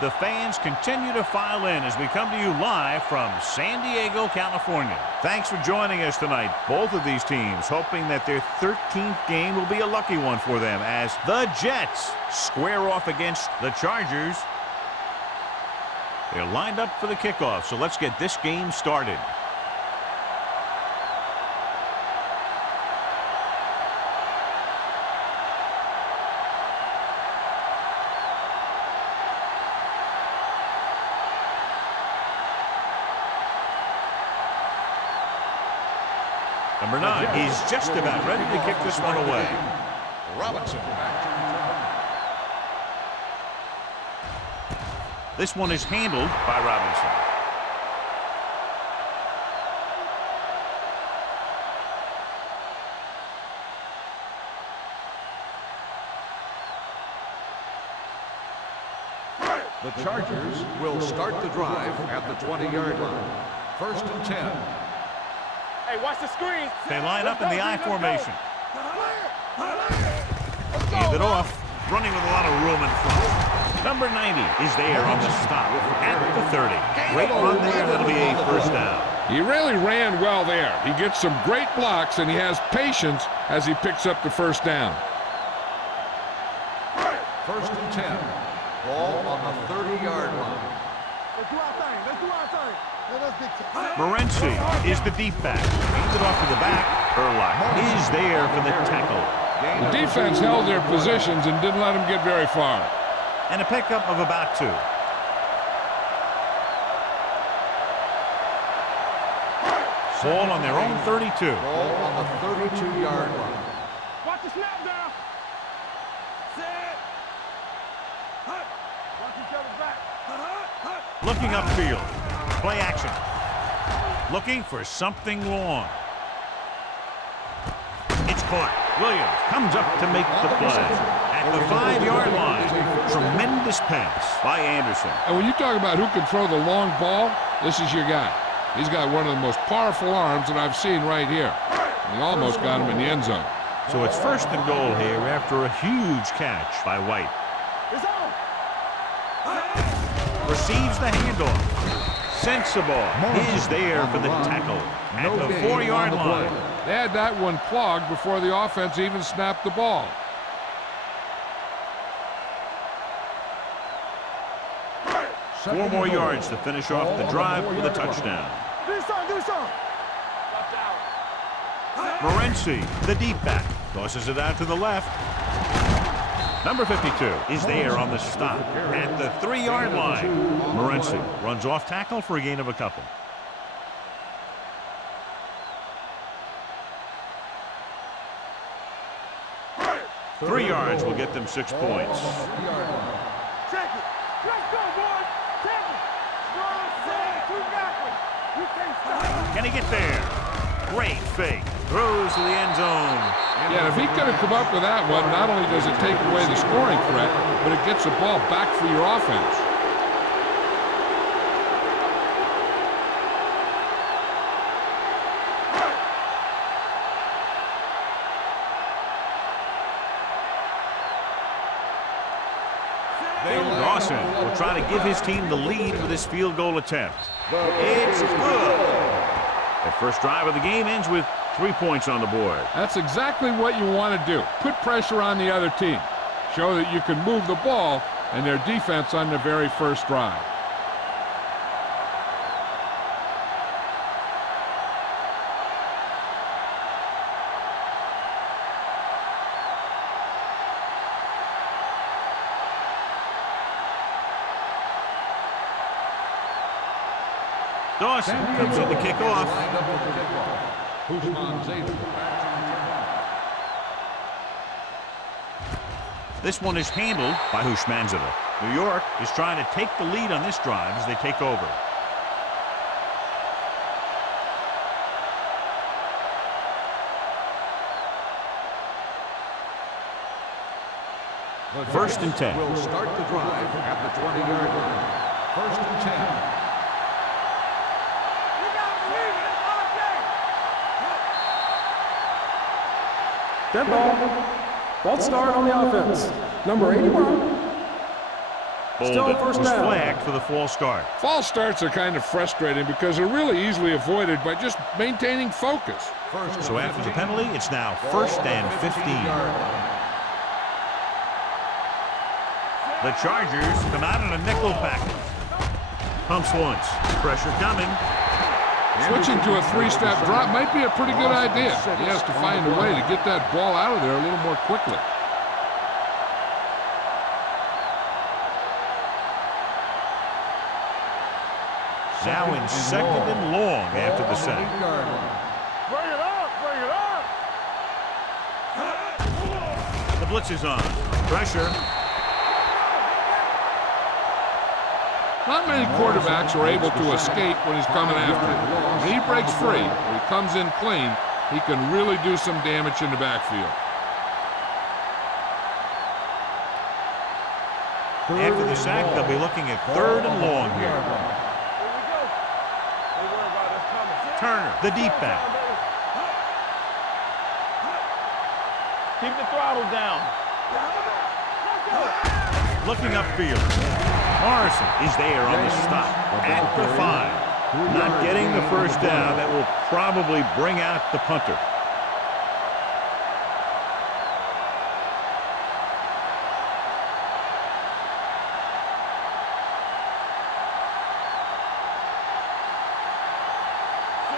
The fans continue to file in as we come to you live from San Diego, California. Thanks for joining us tonight. Both of these teams hoping that their 13th game will be a lucky one for them as the Jets square off against the Chargers. They're lined up for the kickoff, so let's get this game started. Number 9 is just about ready to kick this one away. Robinson. This one is handled by Robinson. The Chargers will start the drive at the 20-yard line. 1st and 10. Hey, watch the screen. They line up in the I formation. Hand it off, running with a lot of room in front. Number 90 is there on the stop at the 30. Great run there. That'll be a first down. He really ran well there. He gets some great blocks, and he has patience as he picks up the first down. 1st and 10. Ball on the 30-yard line. Let's do our thing. Let's do our thing. Morency is the deep back. Hands it off to the back. Urlacher is there for the tackle. The defense held their positions and didn't let them get very far. And a pickup of about 2. Ball on their own 32. Ball on the 32-yard line. Watch the snap down. Set. Watch each other's back. Looking upfield. Play action. Looking for something long. It's caught. Williams comes up to make the play. At the 5-yard line. Tremendous pass by Anderson. And when you talk about who can throw the long ball, this is your guy. He's got one of the most powerful arms that I've seen right here. And he almost got him in the end zone. So it's 1st and goal here after a huge catch by White. It's on. Receives the handoff. Sensible is there for the tackle at the 4-yard line. They had that one clogged before the offense even snapped the ball. Four more yards to finish off the drive with a touchdown. Do this on. Morency, the deep back, tosses it out to the left. Number 52 is there on the stop at the 3-yard line. Morency runs off tackle for a gain of a couple. Three yards will get them 6 points. Check it. Let's go, boys. Check it. Strong set. 2 backwards. You can't stop. Can he get there? Great fake. Throws to the end zone. Yeah, if he could have come up with that one, not only does it take away the scoring threat, but it gets the ball back for your offense. Dawson will try to give his team the lead with his field goal attempt. It's good. The first drive of the game ends with 3 points on the board. That's exactly what you want to do. Put pressure on the other team. Show that you can move the ball and their defense on the very first drive. Dawson comes in to kick off. This one is handled by Hushmanzada. New York is trying to take the lead on this drive as they take over. First and 10. Will start the drive at the 20-yard line. 1st and 10. Dead ball. False start on the offense. Number 81. Bolden was flagged for the false start. False starts are kind of frustrating because they're really easily avoided by just maintaining focus. So after the penalty, it's now 1st and 15. The Chargers come out in a nickel package. Pumps once. Pressure coming. Switching to a 3-step drop might be a pretty good idea. He has to find a way to get that ball out of there a little more quickly. Now in 2nd and long after the sack. Bring it up, bring it up. The blitz is on. Pressure. Not many quarterbacks are able to escape when he's coming after him. When he breaks free, or he comes in clean, he can really do some damage in the backfield. After the sack, they'll be looking at 3rd and long here. Here we go. Don't worry about us coming. Turner, the deep back. Keep the throttle down. Looking upfield. Morrison is there on the stop at the 5. Not getting the first down. That will probably bring out the punter.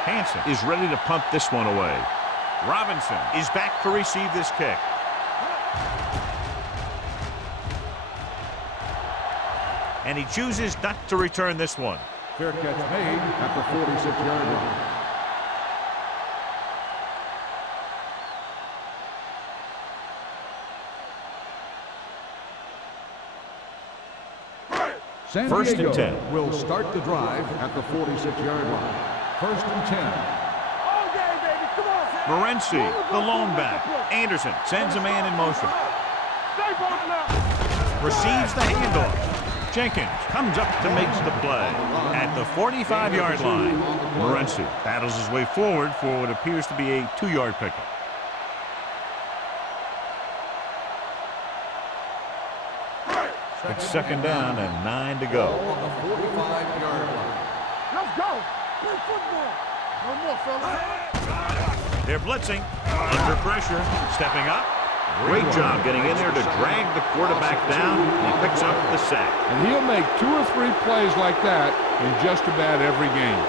Hansen is ready to punt this one away. Robinson is back to receive this kick. And he chooses not to return this one. Fair catch made at the 46-yard line. 1st and 10. Will start the drive at the 46-yard line. 1st and 10. All day, baby. Come on. Morency, the lone back. Anderson sends a man in motion. Stay bolted up. Receives the handoff. Jenkins comes up to make the play at the 45-yard line. Morency battles his way forward for what appears to be a 2-yard pickup. It's 2nd down and 9 to go. On the 45-yard line. Let's go. Play football. No more, fellas. They're blitzing. Under pressure. Stepping up. Great job getting in there to drag the quarterback down. He picks up the sack. And he'll make 2 or 3 plays like that in just about every game.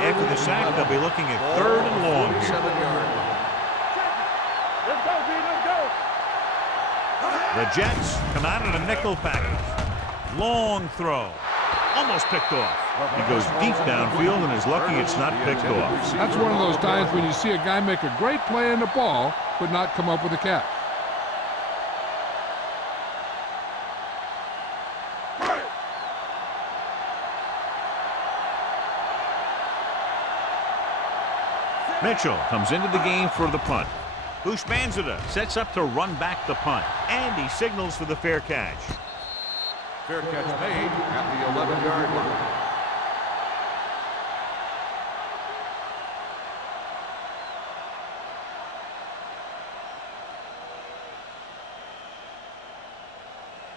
After the sack, they'll be looking at 3rd and long here. 7-yard line. Let's go, B. Let's go. The Jets come out in a nickel package. Long throw. Almost picked off. He goes deep downfield and is lucky it's not picked off. That's one of those times when you see a guy make a great play in the ball, but not come up with a catch. Mitchell comes into the game for the punt. Bushmanzada sets up to run back the punt. And he signals for the fair catch. Fair catch made at the 11-yard line.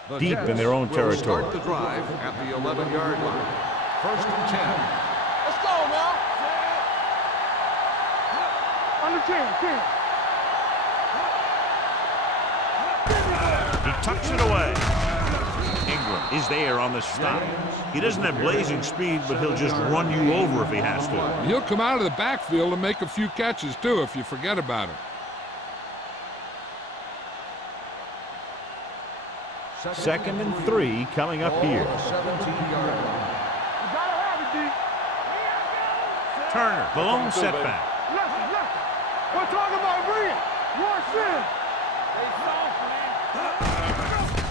The Deep Jets in their own will territory. Start the drive at the 11-yard line. 1st and 10. Let's go, now. Under 10. He tucks it away. Ingram is there on the stop. He doesn't have blazing speed, but he'll just run you over if he has to. He'll come out of the backfield and make a few catches, too, if you forget about him. 2nd and 3 coming up here. 17-yard line. You gotta have it, D. Turner, the lone setback. Listen. We're talking about Reed. Rush in. They soft, man.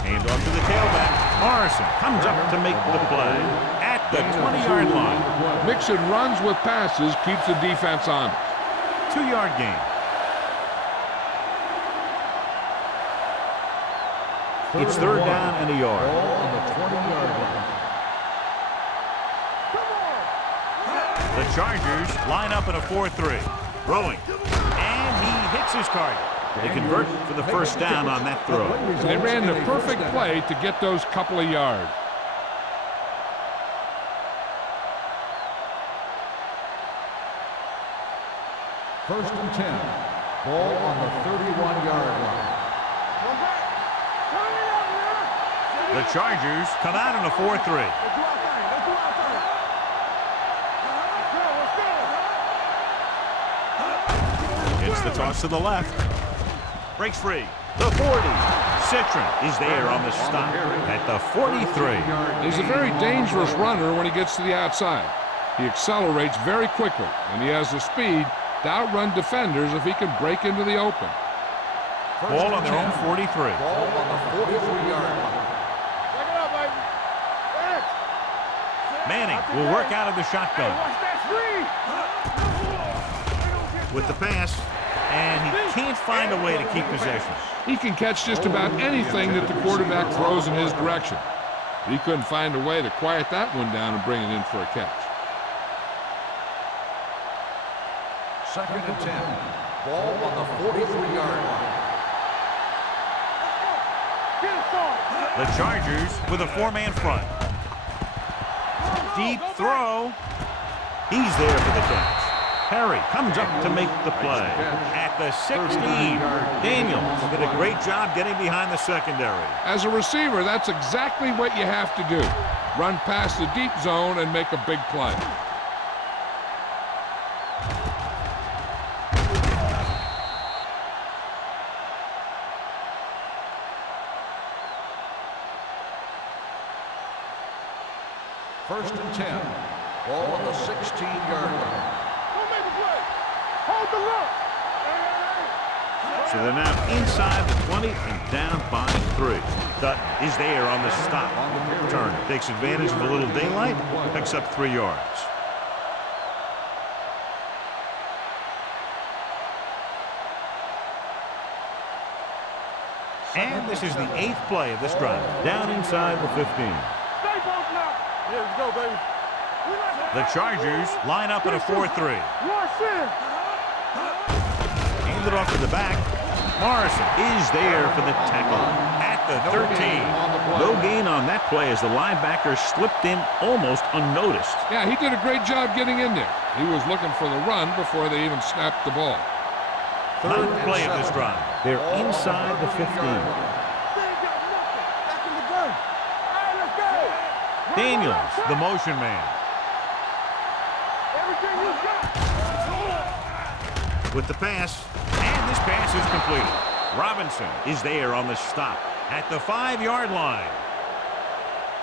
Hand off to the tailback. Morrison comes up to make the play at the 20-yard line. Mixing runs with passes keeps the defense honest. 2-yard gain. It's 3rd down and a yard. Ball on the 20-yard line. The Chargers line up in a 4-3. Throwing. And he hits his target. They convert for the first down on that throw. They ran the perfect play to get those couple of yards. First and 10. Ball on the 31-yard line. The Chargers come out in a 4-3. It's the toss to the left. Breaks free. The 40. Citron is there on the stop at the 43. He's a very dangerous runner when he gets to the outside. He accelerates very quickly, and he has the speed to outrun defenders if he can break into the open. Ball on their own 43. Ball on the 43-yard line. Manning will work out of the shotgun with the pass, and he can't find a way to keep possession. He can catch just about anything that the quarterback throws in his direction. But he couldn't find a way to quiet that one down and bring it in for a catch. Second and 10. Ball on the 43-yard line. The Chargers with a 4-man front. Deep throw. He's there for the catch. Perry comes up to make the play at the 16. Daniels did a great job getting behind the secondary. As a receiver, that's exactly what you have to do. Run past the deep zone and make a big play. First and 10. Ball on the 16-yard line. So they're now inside the 20 and down by 3. Dutton is there on the stop. Turner takes advantage of a little daylight, picks up 3 yards. And this is the 8th play of this drive. Down inside the 15. Let's go, baby. The Chargers line up in a 4-3. Hand it off to the back. Morrison is there for the tackle at the 13. No gain on that play as the linebacker slipped in almost unnoticed. Yeah, he did a great job getting in there. He was looking for the run before they even snapped the ball. 9th play of this drive. They're inside the 15. Daniels, the motion man. With the pass, and this pass is completed. Robinson is there on the stop at the 5-yard line.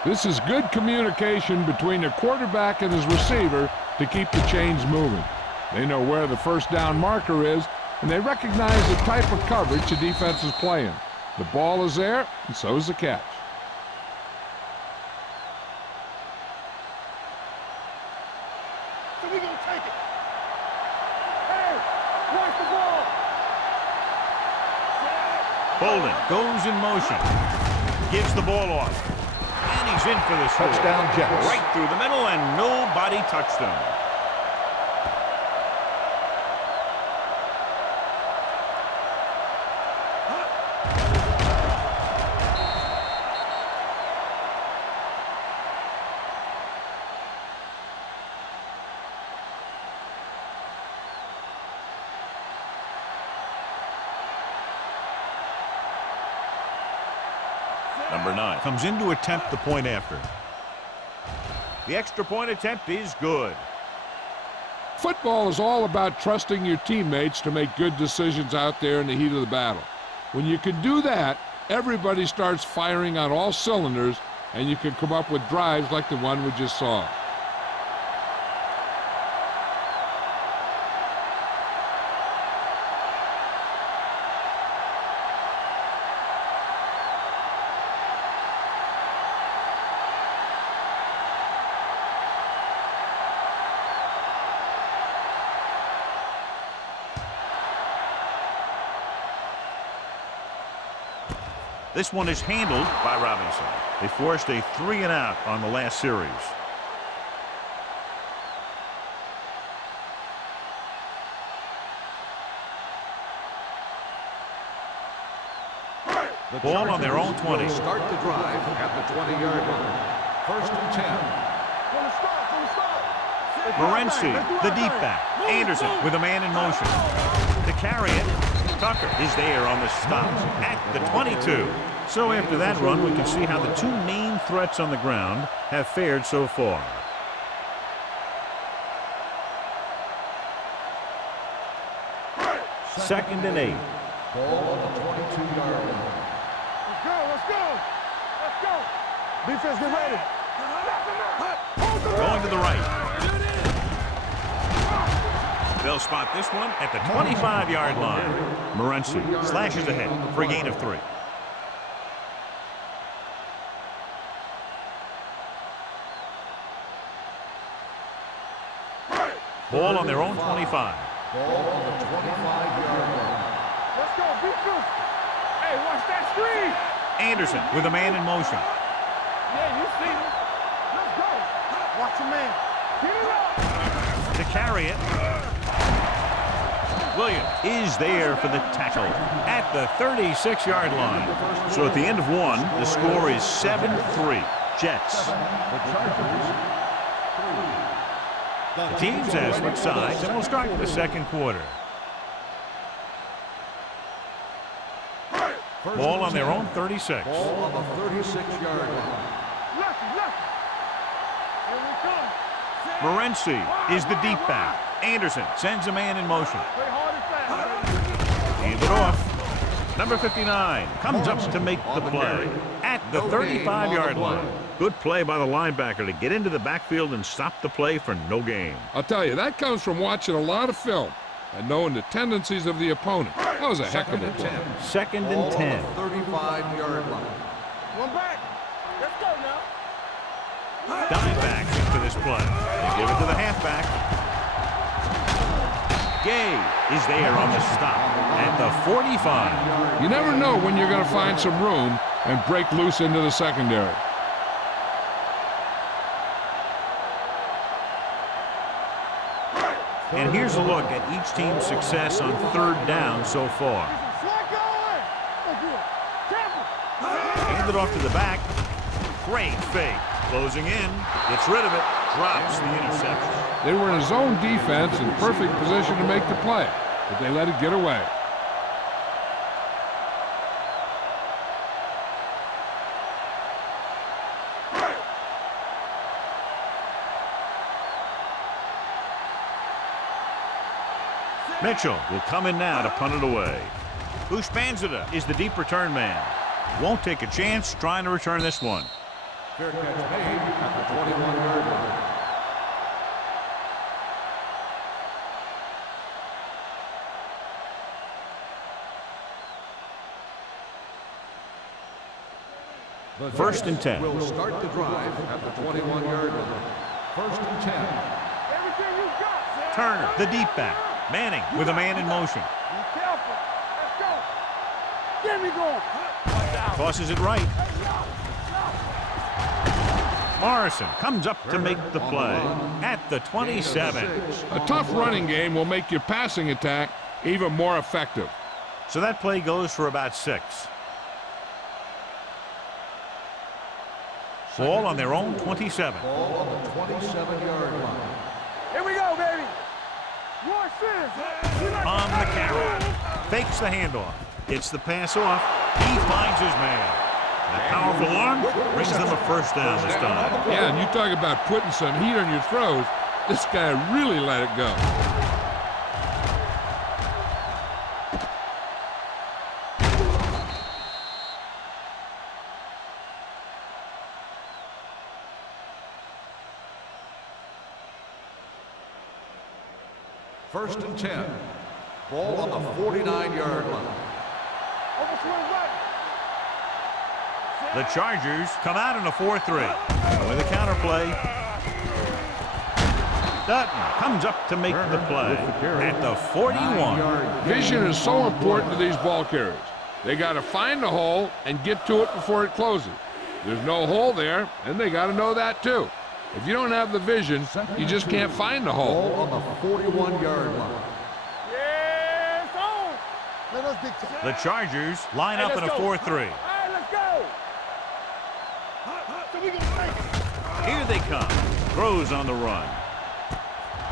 This is good communication between the quarterback and his receiver to keep the chains moving. They know where the first down marker is, and they recognize the type of coverage the defense is playing. The ball is there, and so is the catch. So we gonna take it. Hey, watch the ball. Bolden goes in motion, gives the ball off, and he's in for the score. Touchdown Jets. Right through the middle, and nobody touched him. Number 9 comes in to attempt the point after. The extra point attempt is good. Football is all about trusting your teammates to make good decisions out there in the heat of the battle. When you can do that, everybody starts firing on all cylinders, and you can come up with drives like the one we just saw. This one is handled by Robinson. They forced a 3-and-out on the last series. The Ball on their own Chargers 20. will start the drive at the 20-yard line. First and 10. From the start, from the start. Morency, Let's do our the thing. deep back. Move, Anderson move. with a man in motion. To carry it, Tucker is there on the stop at the 22. So after that run, we can see how the two main threats on the ground have fared so far. Second and 8. Ball on the 22-yard line. Let's go, let's go. Let's go. Defense, get ready. Going to the right. They'll spot this one at the 25-yard line. Morency slashes ahead for a gain of 3. Ball on their own 25. Ball on the 25-yard line. Let's go, beat you. Hey, watch that screen. Anderson with a man in motion. Yeah, you see him. Let's go. Watch your man. Get it up. To carry it. Williams is there for the tackle at the 36-yard line. So at the end of one, the score is 7-3. Jets. The Chargers, 3. The teams have switched sides, and we'll start the second quarter. Ball on their own 36. Ball on the 36-yard line. Lucky, lucky. Here we come. Morency is the deep back. Anderson sends a man in motion. Play hard and fast. Hand it off. Number 59 comes up to make the play at the 35-yard line. Good play by the linebacker to get into the backfield and stop the play for no gain. I'll tell you, that comes from watching a lot of film and knowing the tendencies of the opponent. That was a heck of a play. Second Ball and on 10. the 35-yard line. One back. Let's go now. Dime backs into this play. They give it to the halfback. Gay is there on the stop at the 45. You never know when you're going to find some room and break loose into the secondary. And here's a look at each team's success on third down so far. Slide going. Let's do it. Careful. Hand it off to the back. Great fake. Closing in. Gets rid of it. Drops the interception. They were in a zone defense in perfect position to make the play, but they let it get away. Mitchell will come in now to punt it away. Bushpanzada is the deep return man. Won't take a chance trying to return this one. Fair catch made at the 21-yard line. The First and Jets 10. will start the drive at the 21-yard line. First and 10. Everything you got, Sam. Turner, the deep back. Manning with a man in motion. Be careful. Let's go. Get me going. Tosses it right. Morrison comes up to make the play at the 27. A tough running game will make your passing attack even more effective. So that play goes for about 6. Ball on their own 27. Ball on the 27-yard line. Here we go, baby. Watch this. On the carry. Fakes the handoff. Gets the pass off. He finds his man. That powerful arm brings them a first down this time. Yeah, and you talk about putting some heat on your throws. This guy really let it go. First and 10. Ball on the 49-yard line. Overswing right. The Chargers come out in a 4-3. With a counterplay. Dutton comes up to make the play at the 41. Vision is so important to these ball carriers. They got to find the hole and get to it before it closes. There's no hole there, and they got to know that too. If you don't have the vision, you just can't find the hole. Ball on the 41-yard line. Yes, on. Let us dictate. The Chargers line up in a 4-3. Here they come. Throws on the run.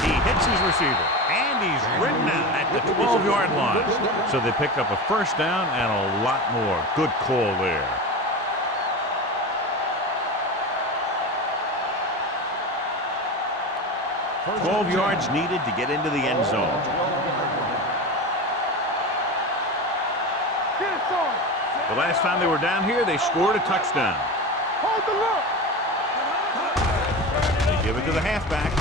He hits his receiver, and he's ridden out at the 12-yard line. So they pick up a first down and a lot more. Good call there. First 12 yards needed to get into the end zone. The last time they were down here, they scored a touchdown. Hold the look. They give it to the halfback.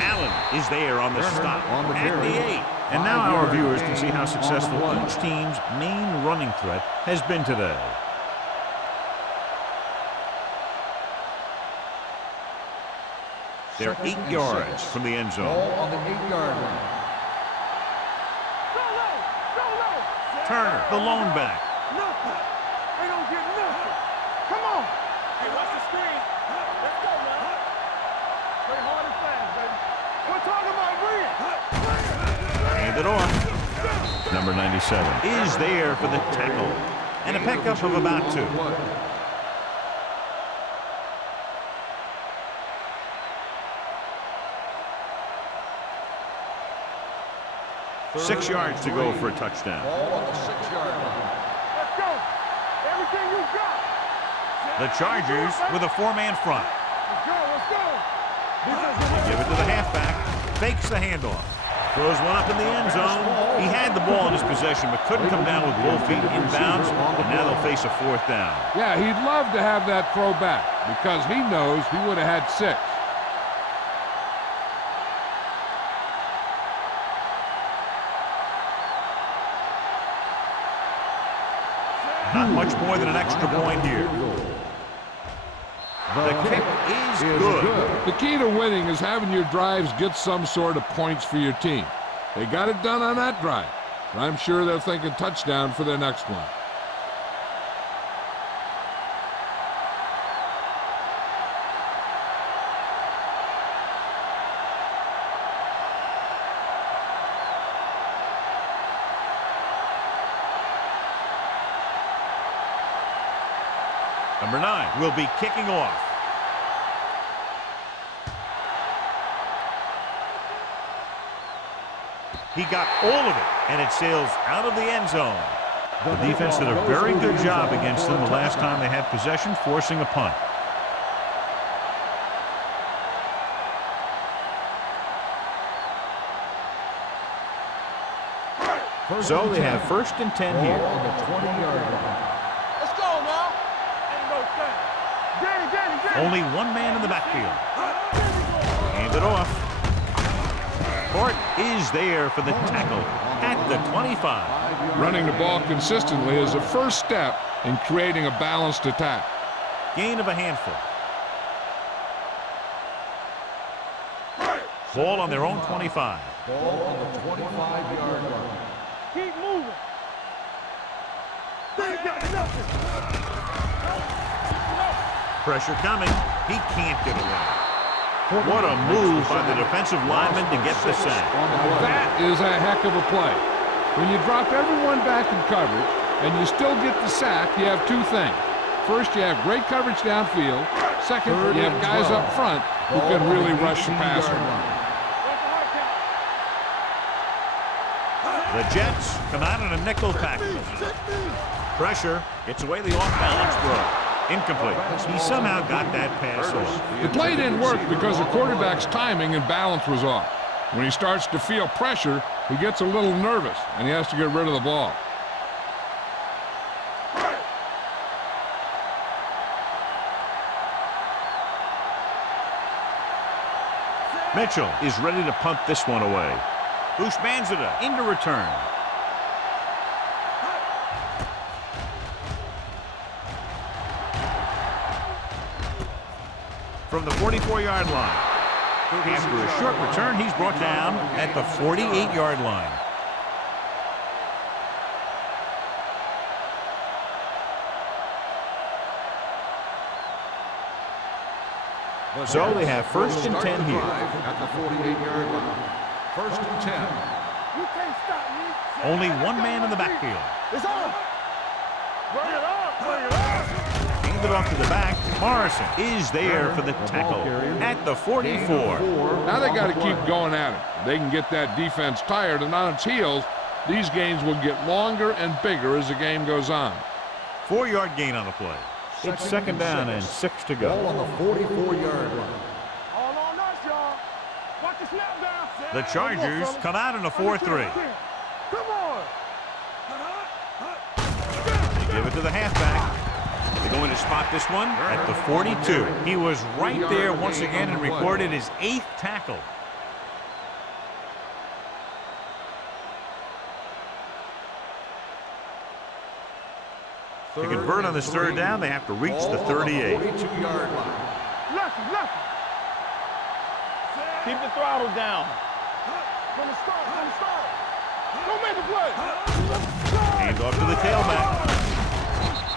Allen is there on the stop at the 8. And now our viewers can see how successful each team's main running threat has been today. They're 8 yards from the end zone. On the 8-yard line. Turner, the lone back. Nothing. They don't get nothing. Come on. Hey, watch the screen. Let's go now. Play hard and fast, baby. We're talking about Bring. Hand it off. Number 97 is there for the tackle. And a pickup of about 2. Six yards to go for a touchdown. Ball on the 6-yard line. Let's go. Everything you got. The Chargers with a 4-man front. Let's go. Let's go. They give it to the halfback. Fakes the handoff. Throws one up in the end zone. He had the ball in his possession, but couldn't come down with both feet inbounds. And now they'll face a 4th down. Yeah, he'd love to have that throw back because he knows he would have had 6. Not much more than an extra point here. The kick is good. The key to winning is having your drives get some sort of points for your team. They got it done on that drive. And I'm sure they're thinking touchdown for their next one. Number 9 will be kicking off. He got all of it, and it sails out of the end zone. The defense did a very good job against them the last time they had possession, forcing a punt. So they have 1st and 10 here. On the 20-yard line. Let's go now. Ain't no thing. Danny. Only one man in the backfield. Hand it off. Court is there for the tackle at the 25. Running the ball consistently is the first step in creating a balanced attack. Gain of a handful. Ball on their own 25. Ball on the 25-yard line. Keep moving. They got nothing. Pressure coming. He can't get away. What a move by the defensive lineman to get the sack. That is a heck of a play. When you drop everyone back in coverage and you still get the sack, you have 2 things. First, you have great coverage downfield. Second, you have guys up front who can really rush the passer. The Jets come out in a nickel package. Pressure gets away the off-balance throw. Incomplete. He somehow got that pass off. The play didn't work because the quarterback's timing and balance was off. When he starts to feel pressure, he gets a little nervous, and he has to get rid of the ball. Mitchell is ready to punt this one away. Ushmanzada into return. From the 44-yard line. After a short return, he's brought down at the 48-yard line. So they have 1st and 10 here. At the 48-yard line. 1st and 10. You can't stop me. Only one man in the backfield. It's on. Bring it on. Bring it on. hand it off to the back. Morrison is there for the tackle at the 44. Now they got to keep going at it. They can get that defense tired and on its heels. These gains will get longer and bigger as the game goes on. 4-yard gain on the play. It's second down and 6 to go. Ball on the 44-yard line. All on us, y'all. Watch the snap down. The Chargers come out in a 4-3. Come on. They give it to the halfback. They're going to spot this one at the 42. He was right there once again and recorded his 8th tackle. To convert on this third down, they have to reach the 38. 42-yard line. Left. Keep the throttle down. From the start. Don't make the play. Hand off to the tailback.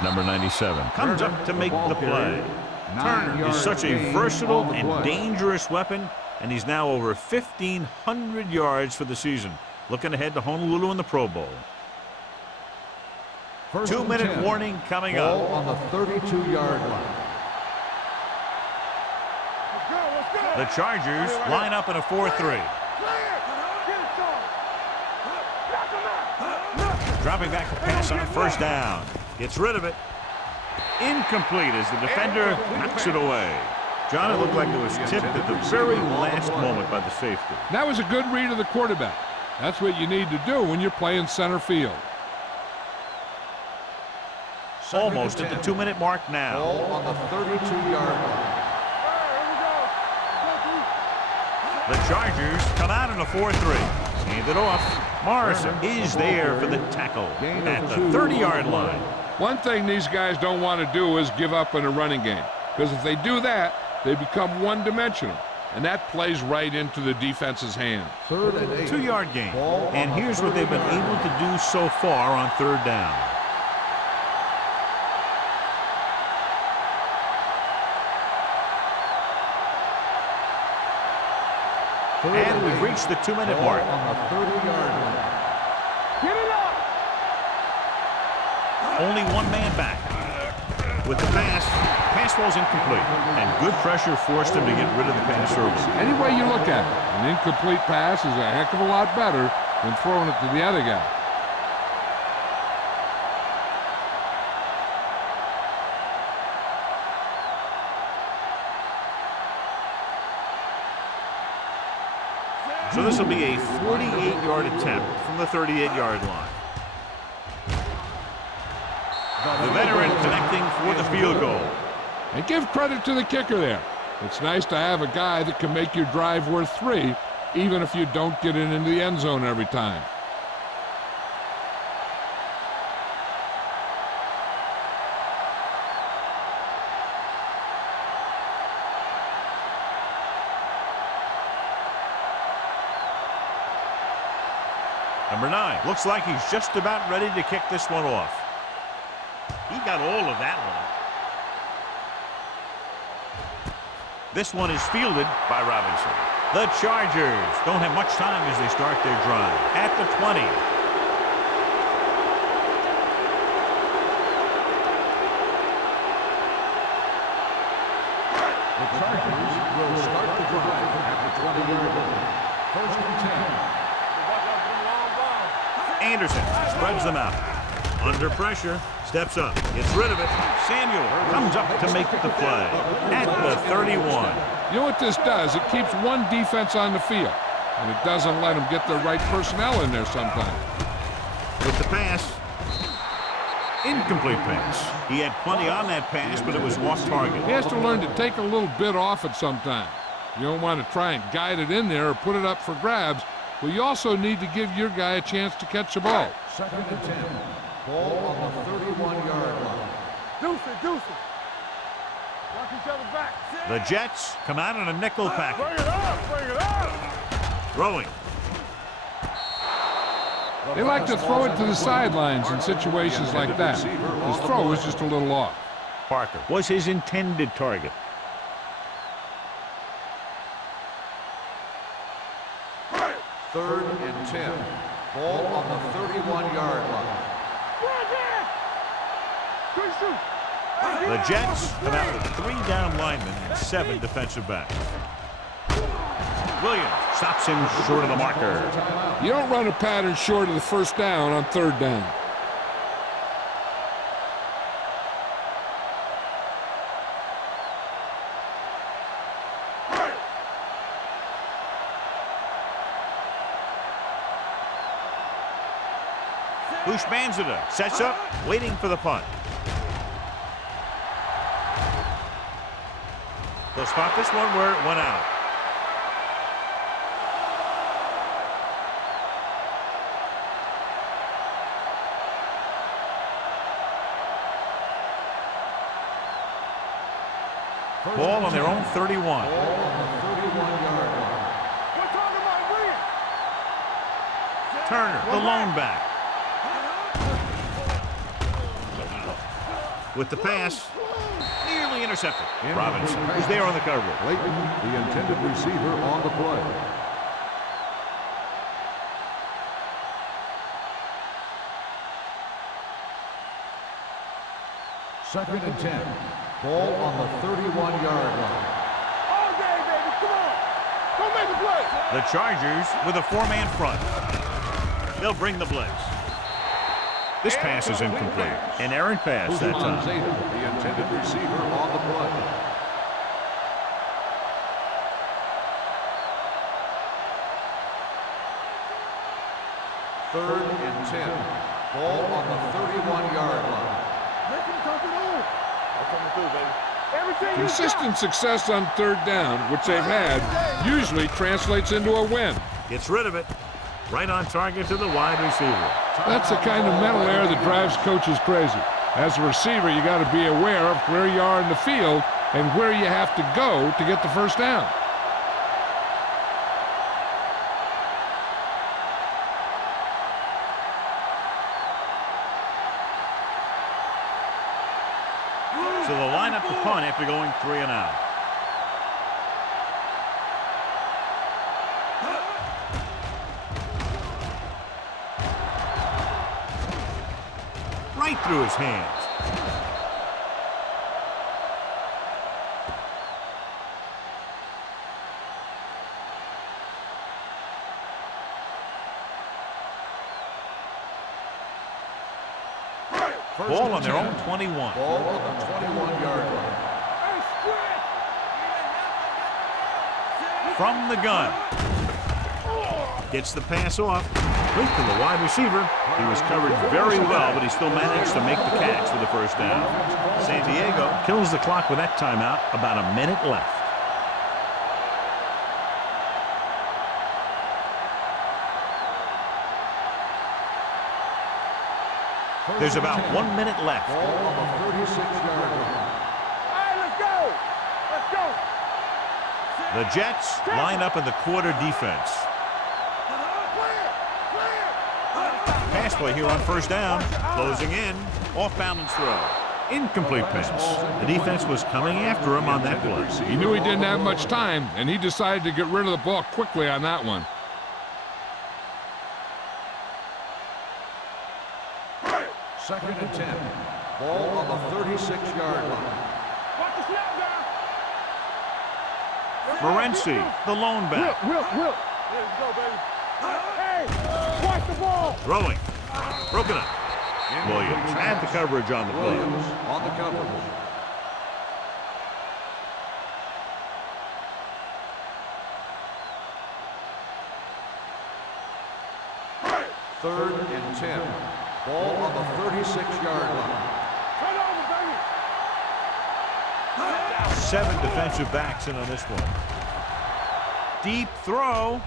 Number 97 comes up to make the play. Turner is such a versatile and dangerous weapon, and he's now over 1,500 yards for the season. Looking ahead to Honolulu in the Pro Bowl. 2-minute warning coming up. Ball on the 32-yard line. The Chargers line up in a 4-3. Dropping back to pass on a first down. Gets rid of it. Incomplete as the defender knocks it away. John, it looked like it was tipped at the very last moment by the safety. That was a good read of the quarterback. That's what you need to do when you're playing center field. Almost at the 2-minute mark now. Ball on the 32-yard line. The Chargers come out in a 4-3. Hand it off. Morrison is there for the tackle at the 30-yard line. One thing these guys don't want to do is give up in a running game, because if they do that, they become one-dimensional, and that plays right into the defense's hand. 3rd and 8. 2-yard gain. And here's what they've been able to do so far on third down. And we've reached the 2-minute mark. On the 30-yard line. Get it up. Only one man back. With the pass falls incomplete. And good pressure forced him to get rid of the pass early. Any way you look at it, an incomplete pass is a heck of a lot better than throwing it to the other guy. So this will be a 48-yard attempt from the 38-yard line. The veteran connecting for the field goal. And give credit to the kicker there. It's nice to have a guy that can make your drive worth 3, even if you don't get it into the end zone every time. Number 9. Looks like he's just about ready to kick this one off. He got all of that one. This one is fielded by Robinson. The Chargers don't have much time as they start their drive. At the 20. The Chargers will start the drive at the 20-yard line. 1st and 10. Anderson spreads them out. Under pressure, steps up, gets rid of it. Samuel comes up to make the play at the 31. You know what this does? It keeps one defense on the field, and it doesn't let them get the right personnel in there sometimes. With the pass, incomplete pass. He had plenty on that pass, but it was off target. He has to learn to take a little bit off it sometime. You don't want to try and guide it in there or put it up for grabs, but you also need to give your guy a chance to catch the ball. 2nd and 10. Ball on the 31-yard line. Deuce it. Watch each other back. The Jets come out in a nickel package. Bring it up. Throwing. They like to throw it to the sidelines in situations like that. His throw was just a little off. Parker was his intended target. Third and 10. Ball on the 31-yard line. The Jets come out with 3 down linemen and 7 defensive backs. Williams stops him short of the marker. You don't run a pattern short of the first down on 3rd down. Bushmanzada sets up, waiting for the punt. They'll spot this one where it went out. Ball on their own 31. Ball on the 31-yard line. We're talking about win. Turner, the lone back. With the pass, nearly intercepted. Robinson is there on the coverage. Layton, the intended receiver, on the play. Second and 10. Ball on the 31-yard line. All day, baby. Come on. Go make a play. The Chargers with a 4-man front. They'll bring the blitz. This pass is incomplete. An errant pass that time. The intended receiver, on the play. Third and 10. Ball on the 31-yard line. Let him come through. I'm coming through, baby. Everything Consistent success on 3rd down, which they've had, usually translates into a win. Gets rid of it. Right on target to the wide receiver. That's the kind of mental error that drives coaches crazy. As a receiver, you got to be aware of where you are in the field and where you have to go to get the first down. So they'll line up the punt after going 3 and out. Right through his hands. Ball on their own 21. Ball on the 21-yard line. From the gun. Gets the pass off. Quick to the wide receiver. He was covered very well, but he still managed to make the catch for the first down. San Diego kills the clock with that timeout. About a minute left. There's about 1 minute left. Ball on the 36-yard line. All right, let's go. Let's go. The Jets line up in the quarter defense. Pass play here on first down. Closing in. Off balance throw. Incomplete pass. The defense was coming after him on that play. He knew he didn't have much time, and he decided to get rid of the ball quickly on that one. Second and 10. Ball on the 36-yard line. Watch the snap down. Morency, the lone back. Will. There you go, baby. Hey, watch the ball. Throwing. Broken up. Williams had the coverage on the play. Williams on the coverage. Third and 10. Ball on the 36-yard line. Turn over, baby. 7 defensive backs in on this one. Deep throw.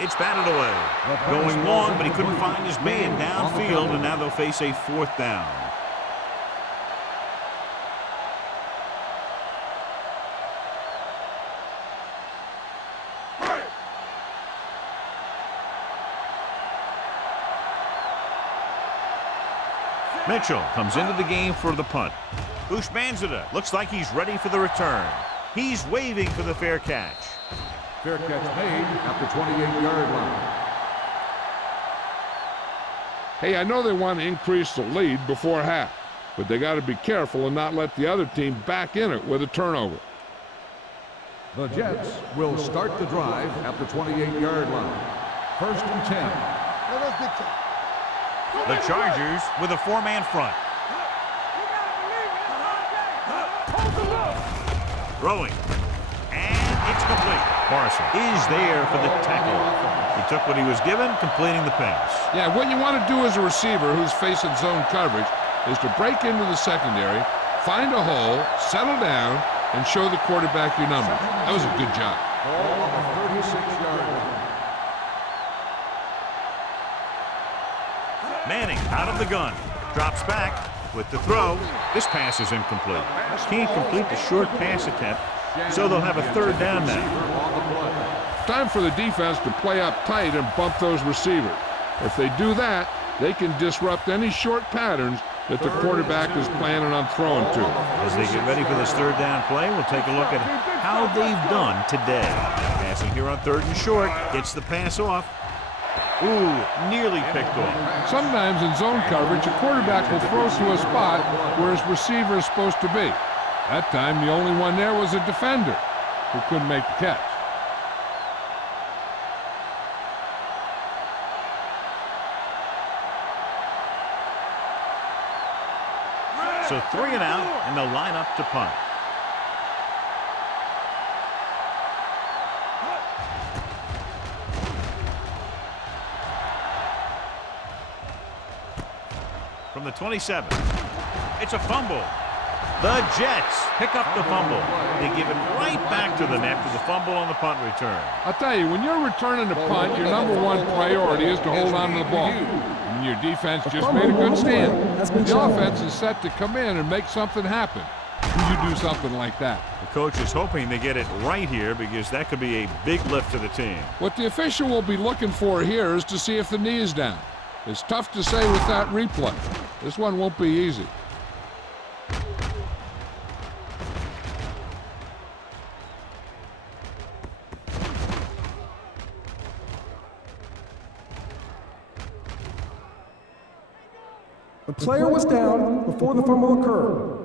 It's batted away. Going long, but he couldn't find his man downfield, and now they'll face a 4th down. Mitchell comes into the game for the punt. Bushmanzada looks like he's ready for the return. He's waving for the fair catch. Fair catch made at the 28-yard line. Hey, I know they want to increase the lead before half, but they got to be careful and not let the other team back in it with a turnover. The Jets will start the drive at the 28-yard line. 1st and 10. The Chargers with a 4-man front. Throwing. And it's complete. Parson is there for the tackle. He took what he was given, completing the pass. Yeah, what you want to do as a receiver who's facing zone coverage is to break into the secondary, find a hole, settle down, and show the quarterback your number. That was a good job. Ball on the 36-yard line. Manning out of the gun. Drops back with the throw. This pass is incomplete. Can't complete the short pass attempt, so they'll have a 3rd down now. Time for the defense to play up tight and bump those receivers. If they do that, they can disrupt any short patterns that the quarterback is planning on throwing to. As they get ready for this 3rd down play, we'll take a look at how they've done today. Passing here on 3rd and short, gets the pass off. Ooh, nearly picked off. Sometimes in zone coverage, a quarterback will throw to a spot where his receiver is supposed to be. That time, the only one there was a defender who couldn't make the catch. So 3 and out, and they'll line up to punt. From the 27. It's a fumble. The Jets pick up the fumble. They give it right back to them after the fumble on the punt return. I'll tell you, when you're returning a punt, your number one priority is to hold on to the ball. And your defense just made a good stand. The offense is set to come in and make something happen. You do something like that. The coach is hoping to get it right here because that could be a big lift to the team. What the official will be looking for here is to see if the knee is down. It's tough to say with that replay. This one won't be easy. The player was down before the fumble occurred.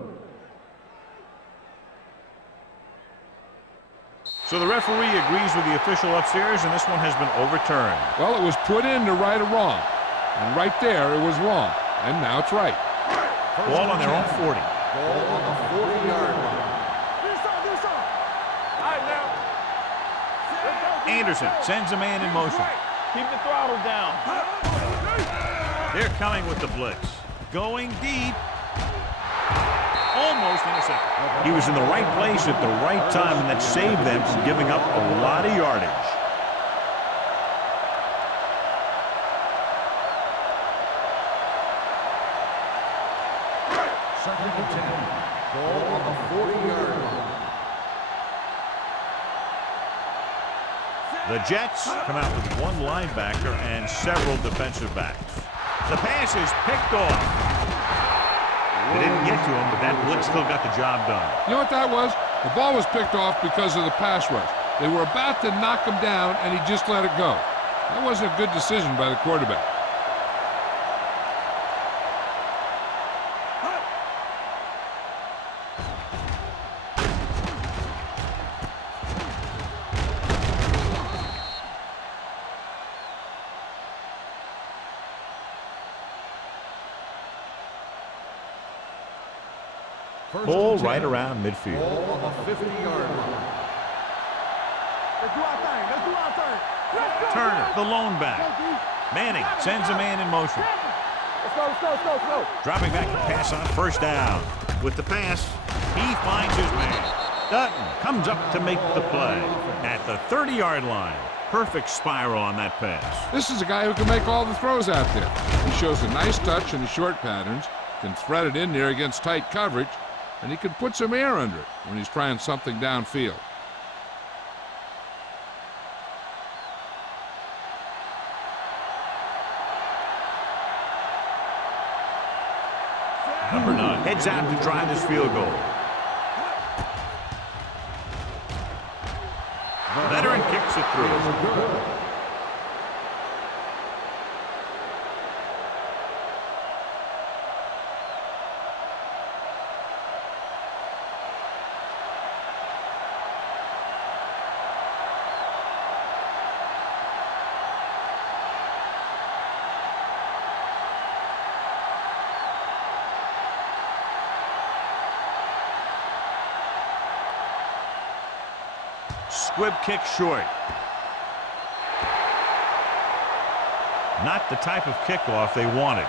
So the referee agrees with the official upstairs, and this one has been overturned. Well, it was put in to right a wrong. And right there, it was wrong. And now it's right. Ball on their own 40. Ball on the 40-yard line. Anderson sends a man in motion. Keep the throttle down. They're coming with the blitz. Going deep. Almost intercepted. He was in the right place at the right time, and that saved them from giving up a lot of yardage. Second and 10. Ball on the 40-yard line. The Jets come out with one linebacker and several defensive backs. The pass is picked off. They didn't get to him, but that blitz still got the job done. You know what that was? The ball was picked off because of the pass rush. They were about to knock him down, and he just let it go. That wasn't a good decision by the quarterback. Ball right around midfield. Ball on the 50-yard line. Let's do our thing. Let's do our thing. Let's go. Turner, the lone back. Manning sends a man in motion. Let's go, let's go, let's go, let's go. Dropping back to pass on 1st down. With the pass, he finds his man. Dutton comes up to make the play at the 30-yard line. Perfect spiral on that pass. This is a guy who can make all the throws out there. He shows a nice touch in the short patterns, can thread it in there against tight coverage, and he can put some air under it when he's trying something downfield. Number 9 heads out to try this field goal. Veteran kicks it through. squib kick short. Not the type of kickoff they wanted.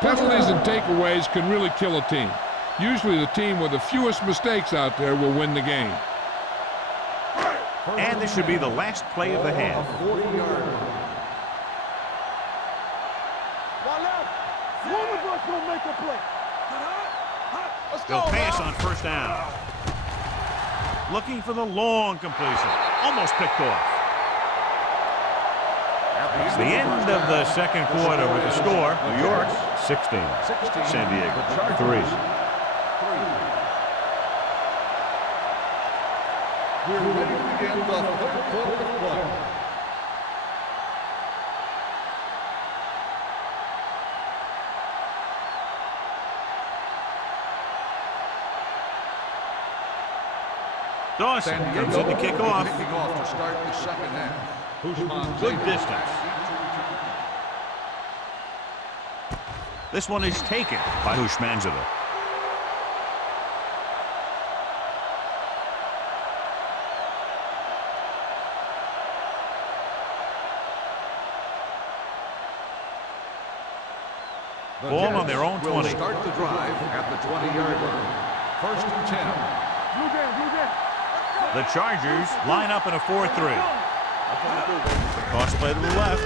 Penalties and takeaways can really kill a team. Usually the team with the fewest mistakes out there will win the game. And this should be the last play of the half. 40-yard line. One of us gonna make a play. They'll pass on first down. Looking for the long completion. Almost picked off. It's the end of the second quarter with the score. New York 16. San Diego 3. We're ready to begin the third quarter of play. Dawson comes in to kick off. Kicking off to start the second half. Good distance. This one is taken by Hushmanzada. Ball on their own 20. Start the drive at the 20-yard line. First and 10. Blue down, blue down. The Chargers line up in a 4-3. Toss play to the left.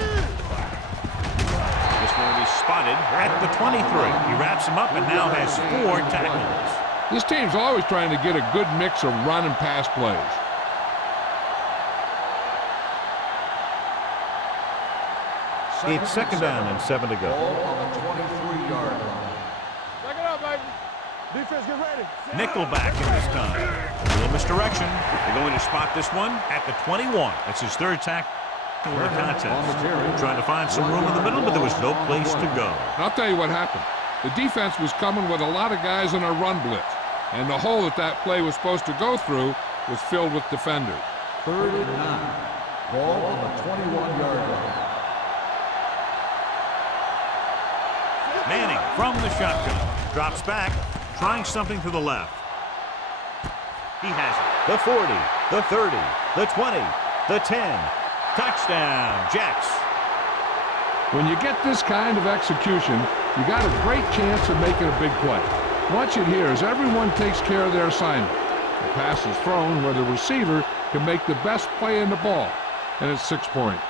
This one will be spotted at the 23. He wraps him up and now has 4 tackles. This team's always trying to get a good mix of run and pass plays. It's second down and 7 to go. Ball on the 23-yard line. Back it up, baby. Defense, get ready. Nickelback in this time. A little misdirection. They're going to spot this one at the 21. That's his third tackle in the contest. Trying to find some room in the middle, but there was no place to go. I'll tell you what happened. The defense was coming with a lot of guys in a run blitz, and the hole that play was supposed to go through was filled with defenders. Third and 9. Ball on the 21-yard line. Manning from the shotgun. Drops back, trying something to the left. He has it. The 40, the 30, the 20, the 10. Touchdown, Jets. When you get this kind of execution, you got a great chance of making a big play. Watch it here as everyone takes care of their assignment. The pass is thrown where the receiver can make the best play in the ball, and it's 6 points.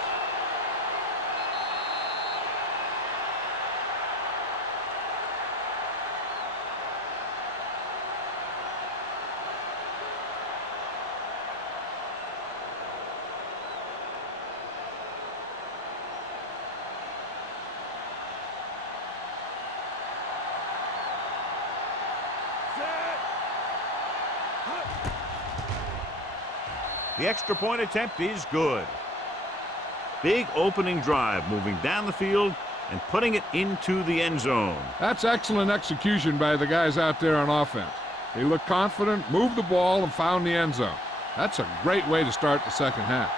The extra point attempt is good. Big opening drive, moving down the field and putting it into the end zone. That's excellent execution by the guys out there on offense. They looked confident, moved the ball, and found the end zone. That's a great way to start the second half.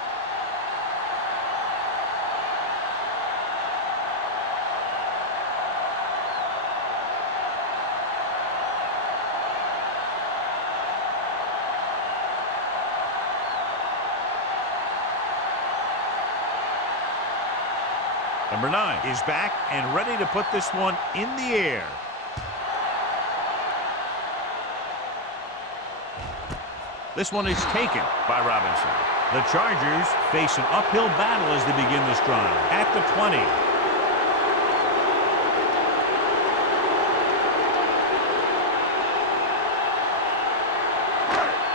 Number 9 is back and ready to put this one in the air. This one is taken by Robinson. The Chargers face an uphill battle as they begin this drive. At the 20.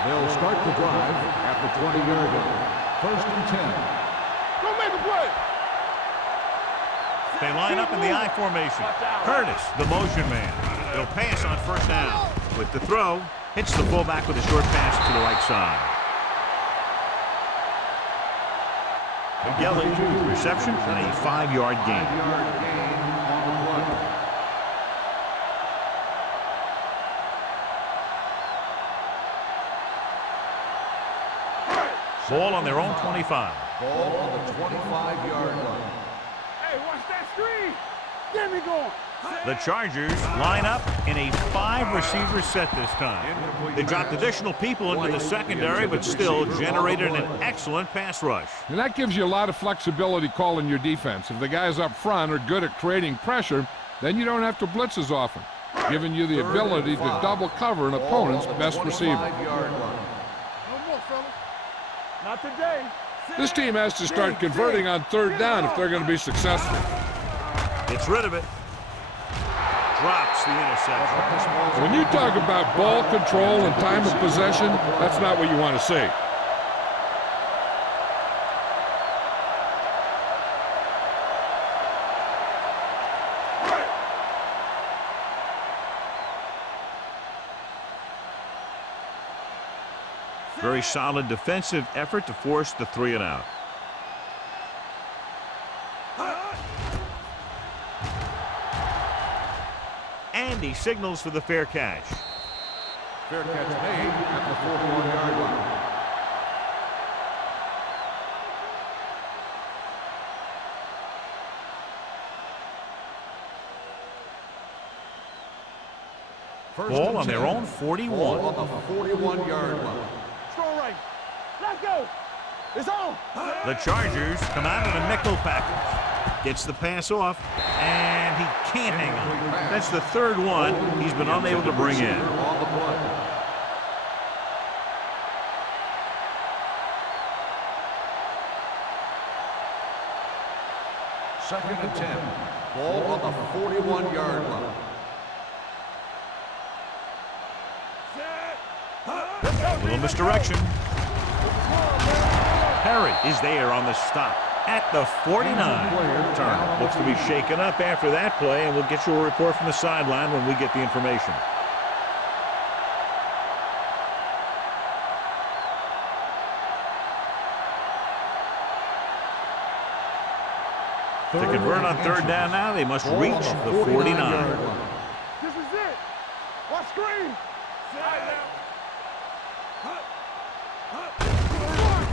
They'll start the drive at the 20-yard line. First and 10. Go make a play. They line up in the I formation. Curtis, the motion man. They'll pass on first down. With the throw, hits the fullback with a short pass to the right side. Gelly, reception and a 5-yard gain. 5-yard gain on the play. Ball on their own 25. Ball on the 25-yard line. Hey, watch that screen. Get me going. The Chargers line up in a 5-receiver set this time. They dropped additional people into the secondary, but still generated an excellent pass rush. And that gives you a lot of flexibility calling your defense. If the guys up front are good at creating pressure, then you don't have to blitz as often, giving you the ability to double cover an opponent's best receiver. No more, fellas. Not today. This team has to start converting on third down if they're going to be successful. Gets rid of it. Drops the interception. When you talk about ball control and time of possession, that's not what you want to see. Very solid defensive effort to force the 3-and-out. And he signals for the fair catch. Fair catch made at the 41-yard line. Ball on their own 41. Ball on the 41-yard line. Strong right. Let's go. It's on. The Chargers come out in a nickel package. Gets the pass off, and he can't hang on. That's the third one he's been unable to bring in. On the play. Second and 10. Ball on the 41-yard line. A little misdirection. Perry is there on the stop at the 49. Turner looks to be shaken up after that play, and we'll get you a report from the sideline when we get the information. To convert on third down now, they must reach the 49. This is it. Watch screen.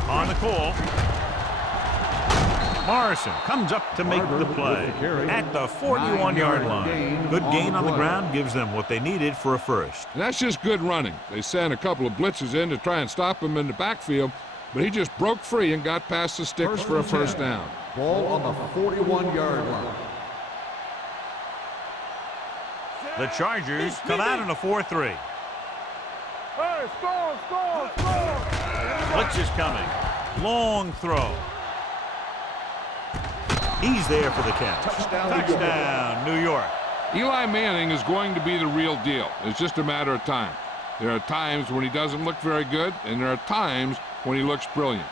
On the call. Morrison comes up to make the play at the 41-yard line. Good gain on the ground gives them what they needed for a first. And that's just good running. They sent a couple of blitzes in to try and stop him in the backfield, but he just broke free and got past the sticks for a first down. Ball on the 41-yard line. The Chargers come out in a 4-3. Hey, score. Blitz is coming. Long throw. He's there for the catch. Touchdown, New York. Eli Manning is going to be the real deal. It's just a matter of time. There are times when he doesn't look very good, and there are times when he looks brilliant.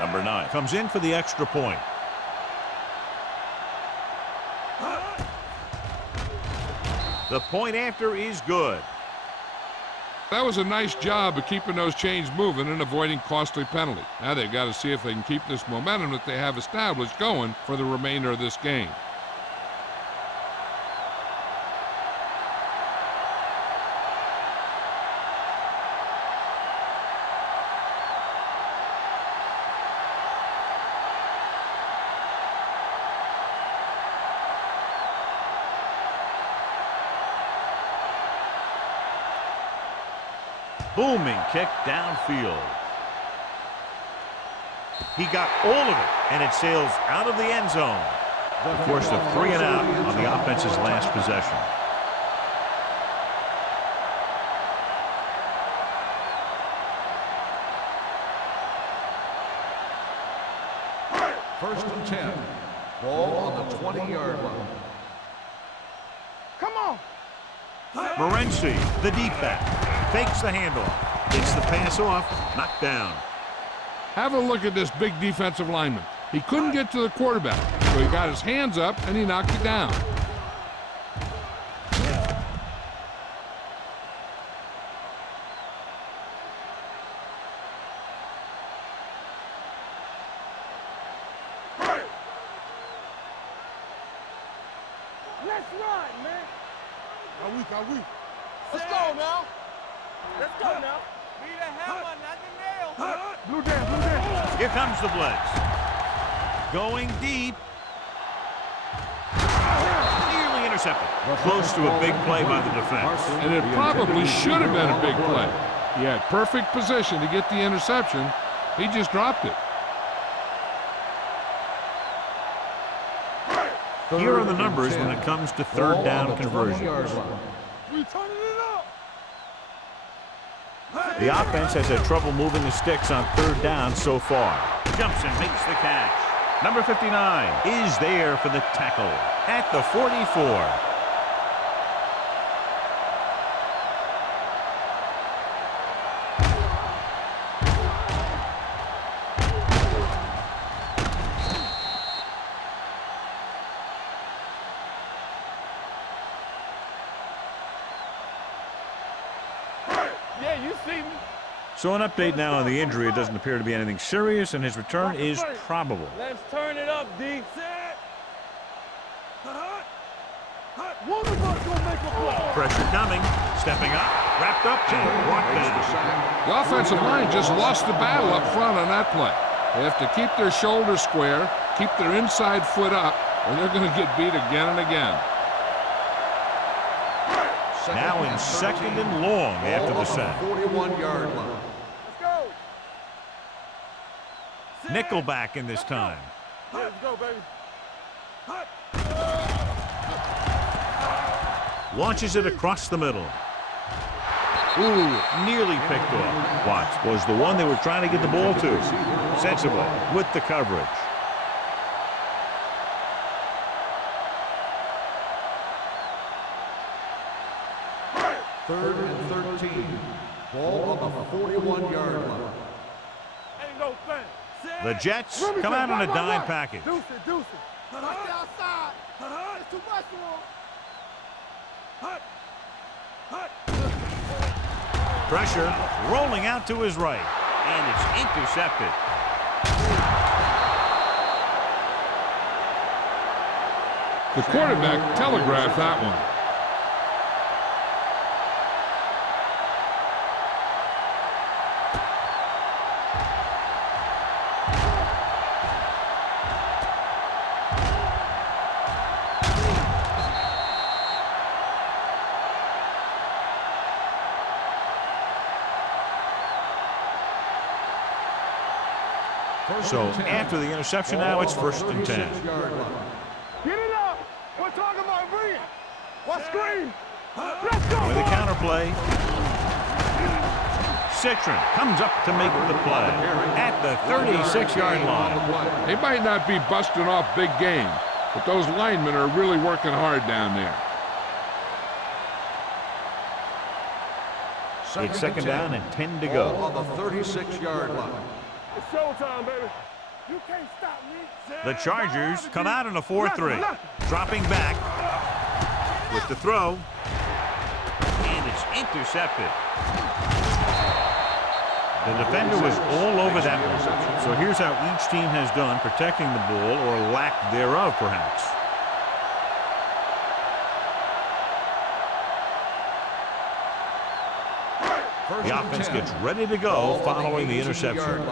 Number 9 comes in for the extra point. The point after is good. That was a nice job of keeping those chains moving and avoiding costly penalty. Now they've got to see if they can keep this momentum that they have established going for the remainder of this game. Booming kick downfield. He got all of it, and it sails out of the end zone. Of course, a 3-and-out on the offense's last possession. First and 10. Ball on the 20-yard line. Come on. Morency, the deep back, fakes the handoff, gets the pass off, knocked down. Have a look at this big defensive lineman. He couldn't get to the quarterback, so he got his hands up and he knocked it down. Let's run, man. Are we? Let's go now. Let's go now. Be the hammer, not the nail. Blue down. Here comes the blitz. Going deep. Nearly intercepted. Close to a big play by the defense. And it probably should have been a big play. He had perfect position to get the interception. He just dropped it. Here are the numbers when it comes to third down conversions. We turning it up. The offense has had trouble moving the sticks on third down so far. Jumps and makes the catch. Number 59 is there for the tackle at the 44. Yeah, you see me. So an update now on the injury. It doesn't appear to be anything serious, and his return is probable. Let's turn it up, D. Set. One of us gonna make a play. Pressure coming. Stepping up. Wrapped up and brought down. The offensive line just lost the battle up front on that play. They have to keep their shoulders square, keep their inside foot up, or they're going to get beat again and again. Now in second and long after the sack. 41-yard line. Let's go. Nickelback in this time. Let's go, baby. Launches it across the middle. Ooh, nearly picked off. Watts was the one they were trying to get the ball to. Sensible with the coverage. Third and 13. Ball on the 41-yard line. Ain't no thing. The Jets come out on a dime package. Deuce it. Watch the outside. It's too much for him. Pressure rolling out to his right. And it's intercepted. The quarterback telegraphed that one. So after the interception now, it's first and 10. Get it up. We're talking about Reed. What screen? Let's go. With a counterplay. Citron comes up to make the play at the 36-yard line. They might not be busting off big game, but those linemen are really working hard down there. It's second down and 10 to go. On the 36-yard line. It's showtime, baby. You can't stop me. The Chargers come out in a 4-3. Dropping back with the throw. And it's intercepted. The defender was all over that one. So here's how each team has done protecting the ball, or lack thereof, perhaps. The offense gets ready to go following the interception.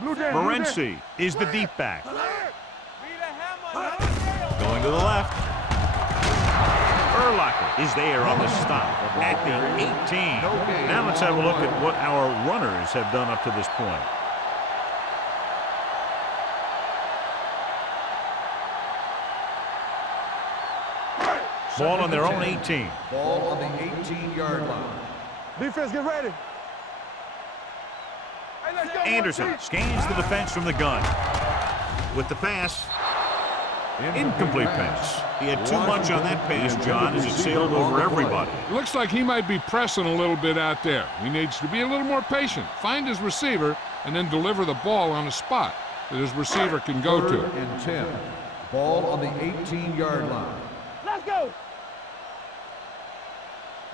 Morency is the deep back. Going to the left. Urlacher is there on the stop at the 18. Now let's have a look at what our runners have done up to this point. Ball on their own 18. Ball on the 18-yard line. Defense, get ready. Hey, let's go. Anderson scans the defense from the gun. With the pass. Incomplete pass. He had too much on that pass, John, as it sailed over everybody. Looks like he might be pressing a little bit out there. He needs to be a little more patient, find his receiver, and then deliver the ball on a spot that his receiver can go to. Third and 10. Ball on the 18-yard line. Let's go.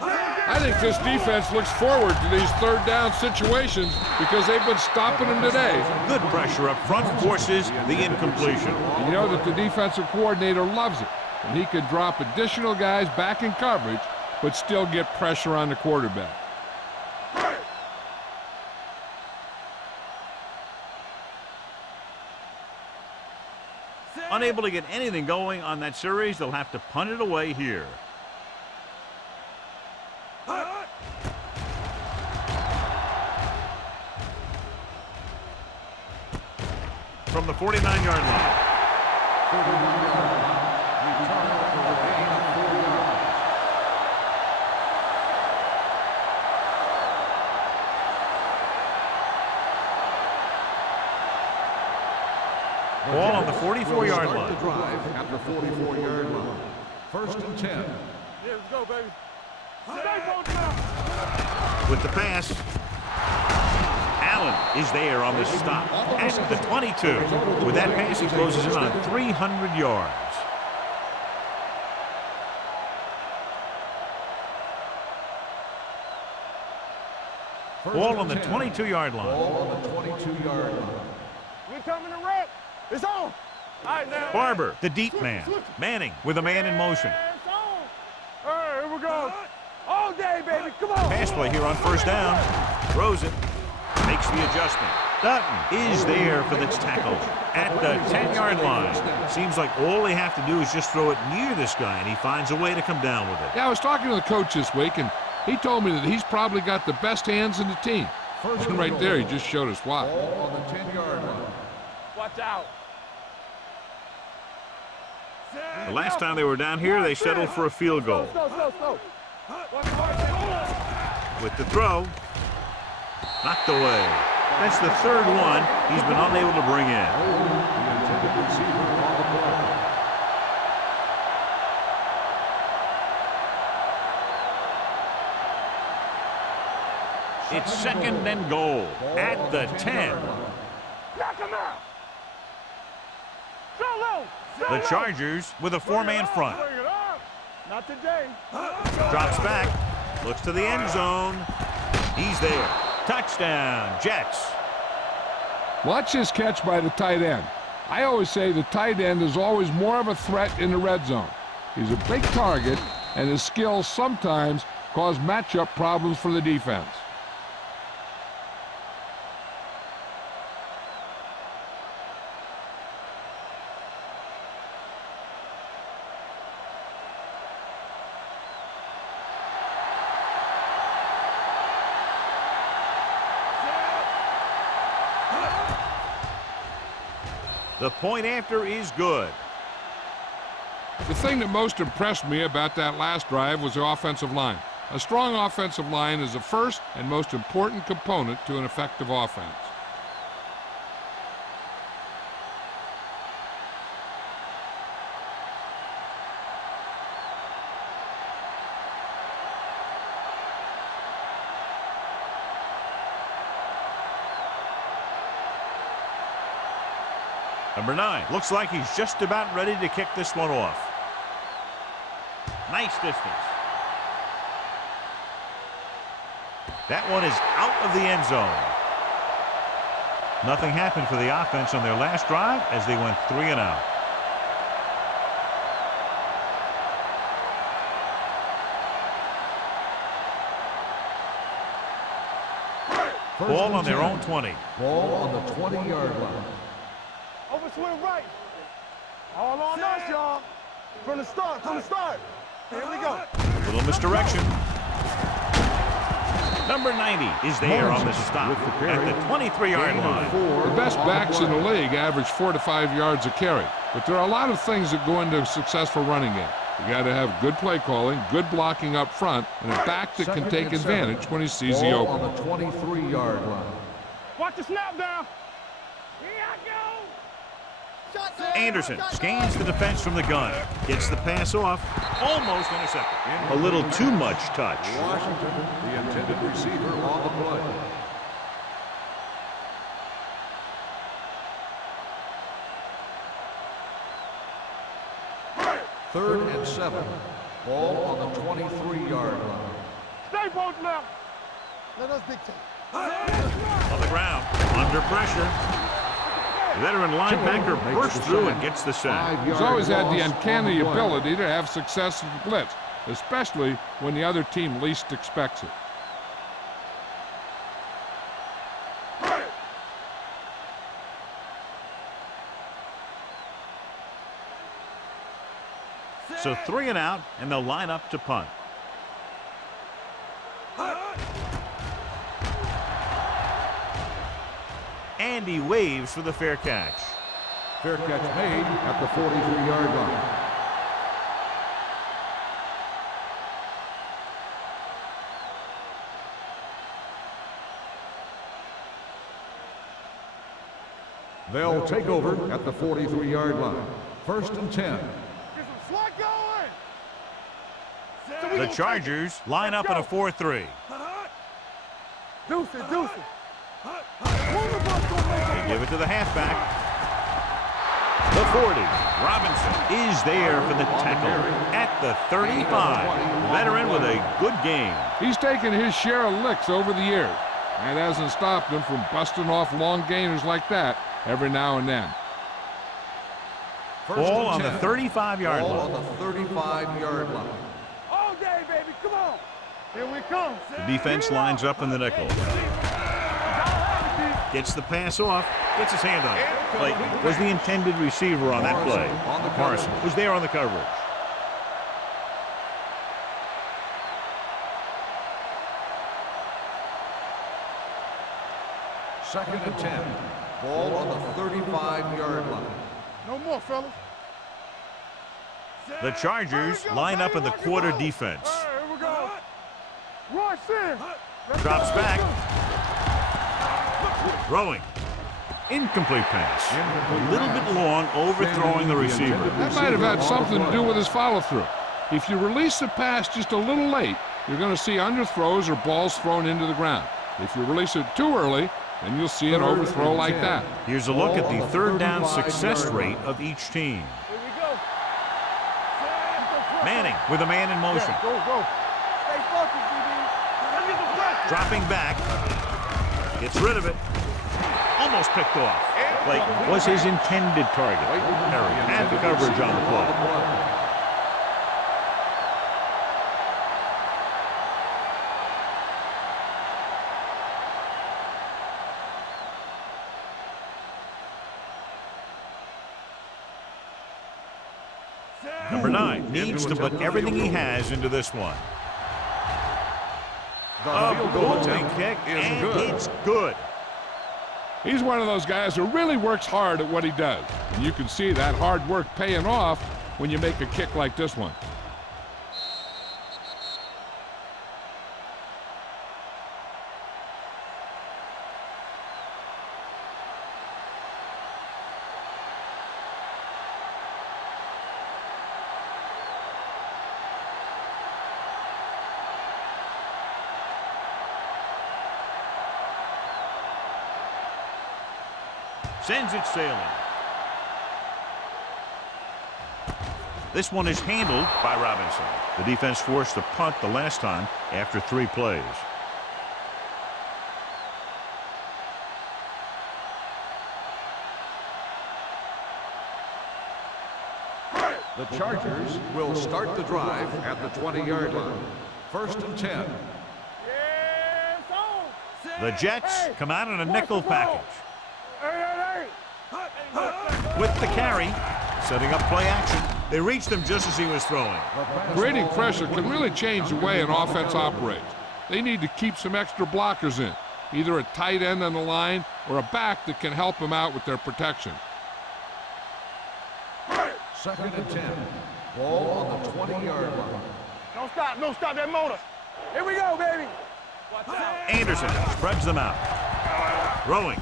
That's think this defense looks forward to these third down situations because they've been stopping them today. Good pressure up front forces the incompletion. And you know that the defensive coordinator loves it. And he could drop additional guys back in coverage, but still get pressure on the quarterback. Unable to get anything going on that series, they'll have to punt it away here. From the 49-yard line. 49-yard line. Return for a gain of 4 yards. Ball on the 44-yard Start line. the drive at the 44-yard line. First and 10. Yeah, let's go, baby. Stay on now. With the pass. Allen is there on the stop at the 22. With that pass, he closes in on 300 yards. Ball on the 22-yard line. Ball on the 22-yard line. We coming to wreck. It's on. All right, now. Barber, the deep man. Manning with a man in motion. Yeah, it's on. All right, here we go. All day, baby. Come on. Pass play here on first down. Throws it. Makes the adjustment. Dutton is there for the tackle at the 10-yard line. Seems like all they have to do is just throw it near this guy, and he finds a way to come down with it. Yeah, I was talking to the coach this week, and he told me that he's probably got the best hands in the team. And right there, he just showed us why. Ball on the 10-yard line. Watch out. The last time they were down here, they settled for a field goal. Slow. With the throw, knocked away. That's the third one he's been unable to bring in. The intended receiver on the play. It's second and goal at the 10. Knock him out. Go low. The Chargers with a four-man front. Bring it up. Not today. Drops back, looks to the end zone. He's there. Touchdown, Jets. Watch this catch by the tight end. I always say the tight end is always more of a threat in the red zone. He's a big target, and his skills sometimes cause matchup problems for the defense. The point after is good. The thing that most impressed me about that last drive was the offensive line. A strong offensive line is the first and most important component to an effective offense. Number 9. Looks like he's just about ready to kick this one off. Nice distance. That one is out of the end zone. Nothing happened for the offense on their last drive as they went 3 and out. Ball on their own 20. Ball on the 20-yard line. Overswing right. All on us, y'all. From the start. Here we go. Little misdirection. Number 90 is there on the stop at the 23-yard line. The best backs in the league average 4 to 5 yards a carry, but there are a lot of things that go into a successful running game. You got to have good play calling, good blocking up front, and a back that can take advantage when he sees the Ball open. on the 23-yard line. Watch the snap down. Here I go. Anderson scans the defense from the gun. Gets the pass off. Almost intercepted. A little too much touch. Washington, the intended receiver on the play. Third and 7. Ball on the 23-yard line. They both left. Let us dictate. On the ground, under pressure. Veteran linebacker bursts through and gets the sack. He's always had the uncanny ability to have success at the blitz, especially when the other team least expects it. So 3 and out, and they'll line up to punt. And he waves for the fair catch. Fair catch made at the 43-yard line. They'll take over at the 43-yard line. 1st and 10. Get some slack going. The Chargers line up in a 4-3. Deuce it, deuce it. They give it to the halfback. The 40. Robinson is there for the tackle at the 35. Veteran with a good game. He's taken his share of licks over the years. That hasn't stopped him from busting off long gainers like that every now and then. Ball on the 35-yard line. Ball on the 35-yard line. All day, baby, come on. Here we come. The defense lines up in the nickel. Gets the pass off, gets his hand on it. Blake was the intended receiver on that play. Morrison was there on the coverage. Second and 10. Ball on the 35-yard line. No more, fellas. The Chargers line up in the quarter defense. All right, here we go. Rush in. Drops back. Throwing. Incomplete pass. A little bit long, overthrowing the receiver. That might have had something to do with his follow-through. If you release the pass just a little late, you're going to see underthrows or balls thrown into the ground. If you release it too early, then you'll see an overthrow like that. Here's a look at the third down success rate of each team. Here we go. Manning with a man in motion. Go, go. Stay focused, DB. Let's get the pressure. Dropping back. Gets rid of it. Almost picked off. Blake was his intended target. Perry had the coverage on the play. Number 9 needs to put everything he has into this one. A goal-line kick, and it's good. He's one of those guys who really works hard at what he does. And you can see that hard work paying off when you make a kick like this one. Sends it sailing. This one is handled by Robinson. The defense forced a punt the last time after 3 plays. The Chargers will start the drive at the 20-yard line. 1st and 10. Yes, on. The Jets come out in a nickel package. With the carry, setting up play action. They reached him just as he was throwing. Creating pressure can really change the way an offense operates. They need to keep some extra blockers in, either a tight end on the line or a back that can help them out with their protection. 2nd and 10. Ball on the 20-yard line. Don't stop that motor. Here we go, baby. Anderson spreads them out. Throwing.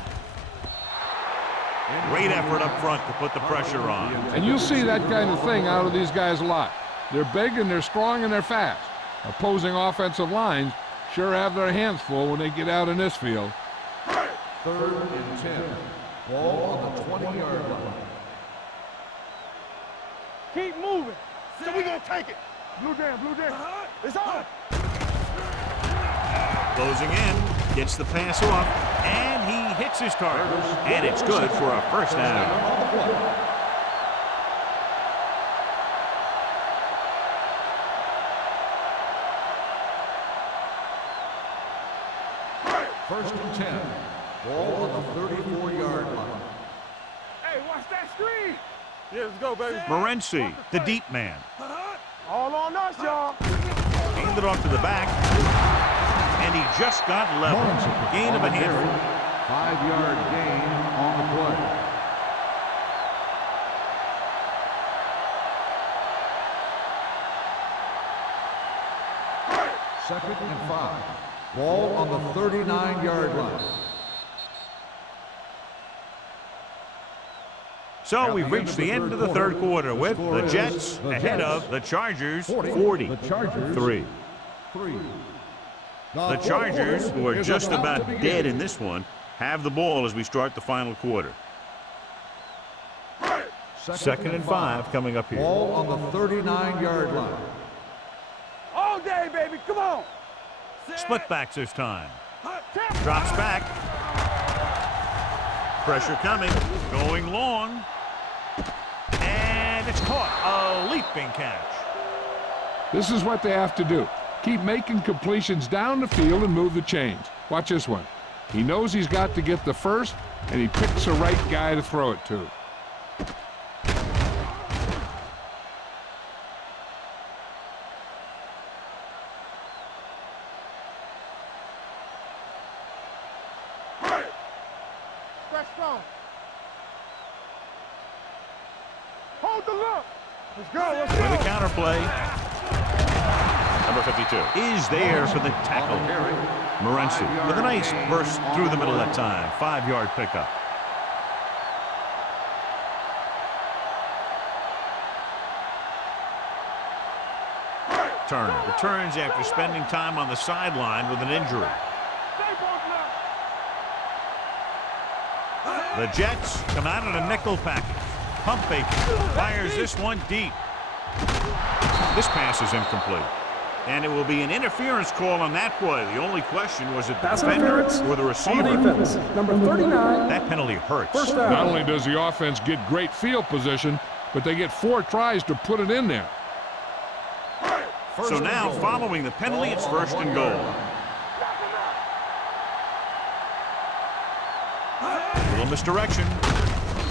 Great effort up front to put the pressure on. And you'll see that kind of thing out of these guys a lot. They're big and they're strong and they're fast. Opposing offensive lines sure have their hands full when they get out in this field. 3rd and 10. Ball on the 20-yard line. Keep moving. So we gonna take it. Blue down, blue down. It's on. Closing in, gets the pass off, and he hits his target. And it's good for a first down. First and 10. Ball on the 34-yard line. Hey, watch that screen. Yeah, let's go, baby. Morency, the deep man. All on us, y'all. Handed off to the back, and he just got level. Gain of a handful. 5-yard gain on the play. Second and 5. Ball on the 39-yard line. So we've reached the end of the third quarter with the Jets ahead of the Chargers 40-3. The Chargers, who are just about dead in this one, have the ball as we start the final quarter. Second and 5 coming up here. Ball on the 39-yard line. All day, baby. Come on. Split backs this time. Drops back. Pressure coming. Going long. And it's caught. A leaping catch. This is what they have to do. Keep making completions down the field and move the chains. Watch this one. He knows he's got to get the first, and he picks the right guy to throw it to. Stretch strong. Hold the look. Let's go. Let's go. With a counterplay. Number 52 is there for the tackle. Morency with a nice burst through the middle that time. 5-yard pickup. Turner returns after spending time on the sideline with an injury. The Jets come out in a nickel package. Pump fake fires this one deep. This pass is incomplete. And it will be an interference call on that play. The only question was it the Pass defender interference or the receiver. on the defense. Number 39. That penalty hurts. First down. Not only does the offense get great field position, but they get 4 tries to put it in there. So now, following the penalty, it's first and goal. A little misdirection.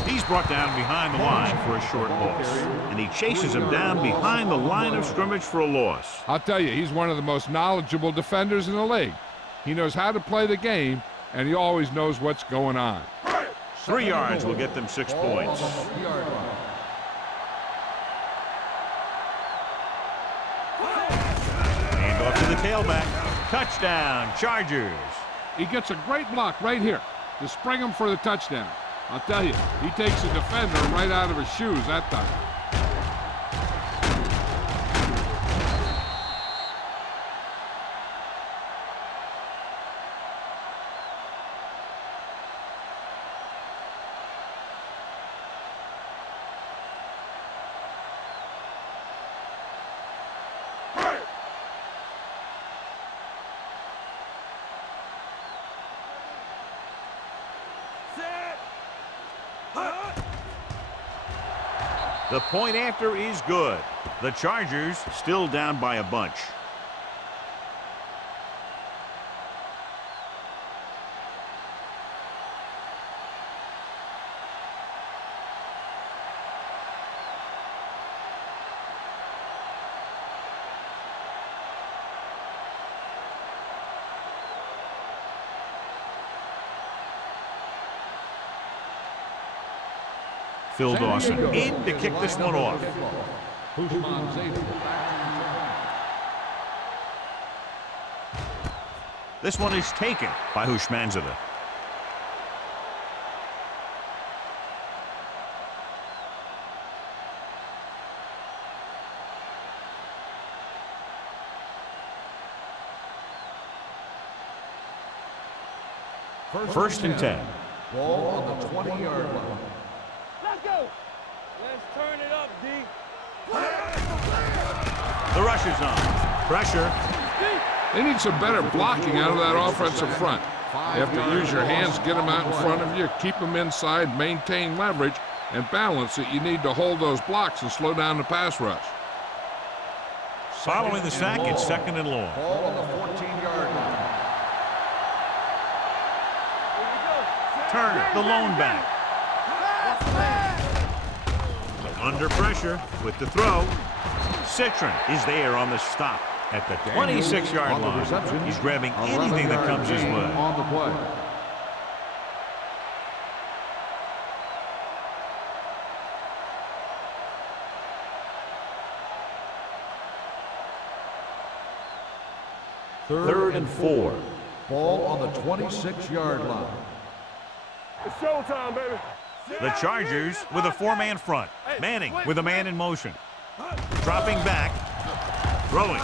He's brought down behind the line for a short loss. And he chases him down behind the line of scrimmage for a loss. I'll tell you, he's one of the most knowledgeable defenders in the league. He knows how to play the game, and he always knows what's going on. 3 yards will get them 6 points. Hand off to the tailback. Touchdown, Chargers. He gets a great block right here to spring him for the touchdown. I'll tell you, he takes the defender right out of his shoes that time. The point after is good. The Chargers still down by a bunch. Phil Dawson in to kick this one off. This one is taken by Hushmanzada. First and 10. Ball on the 20-yard line. Let's go. Let's turn it up, D. The rush is on. Pressure. They need some better blocking out of that offensive front. You have to use your hands, get them out in front of you, keep them inside, maintain leverage, and balance that you need to hold those blocks and slow down the pass rush. Following the sack, it's 2nd and long. Ball on the 14-yard line. Turner, the lone back. Under pressure with the throw. Citron is there on the stop at the 26-yard line. He's grabbing anything that comes his way. On the play. Third and 4. Ball on the 26-yard line. It's showtime, baby. The Chargers with a 4-man front. Manning with a man in motion. Dropping back. Throwing.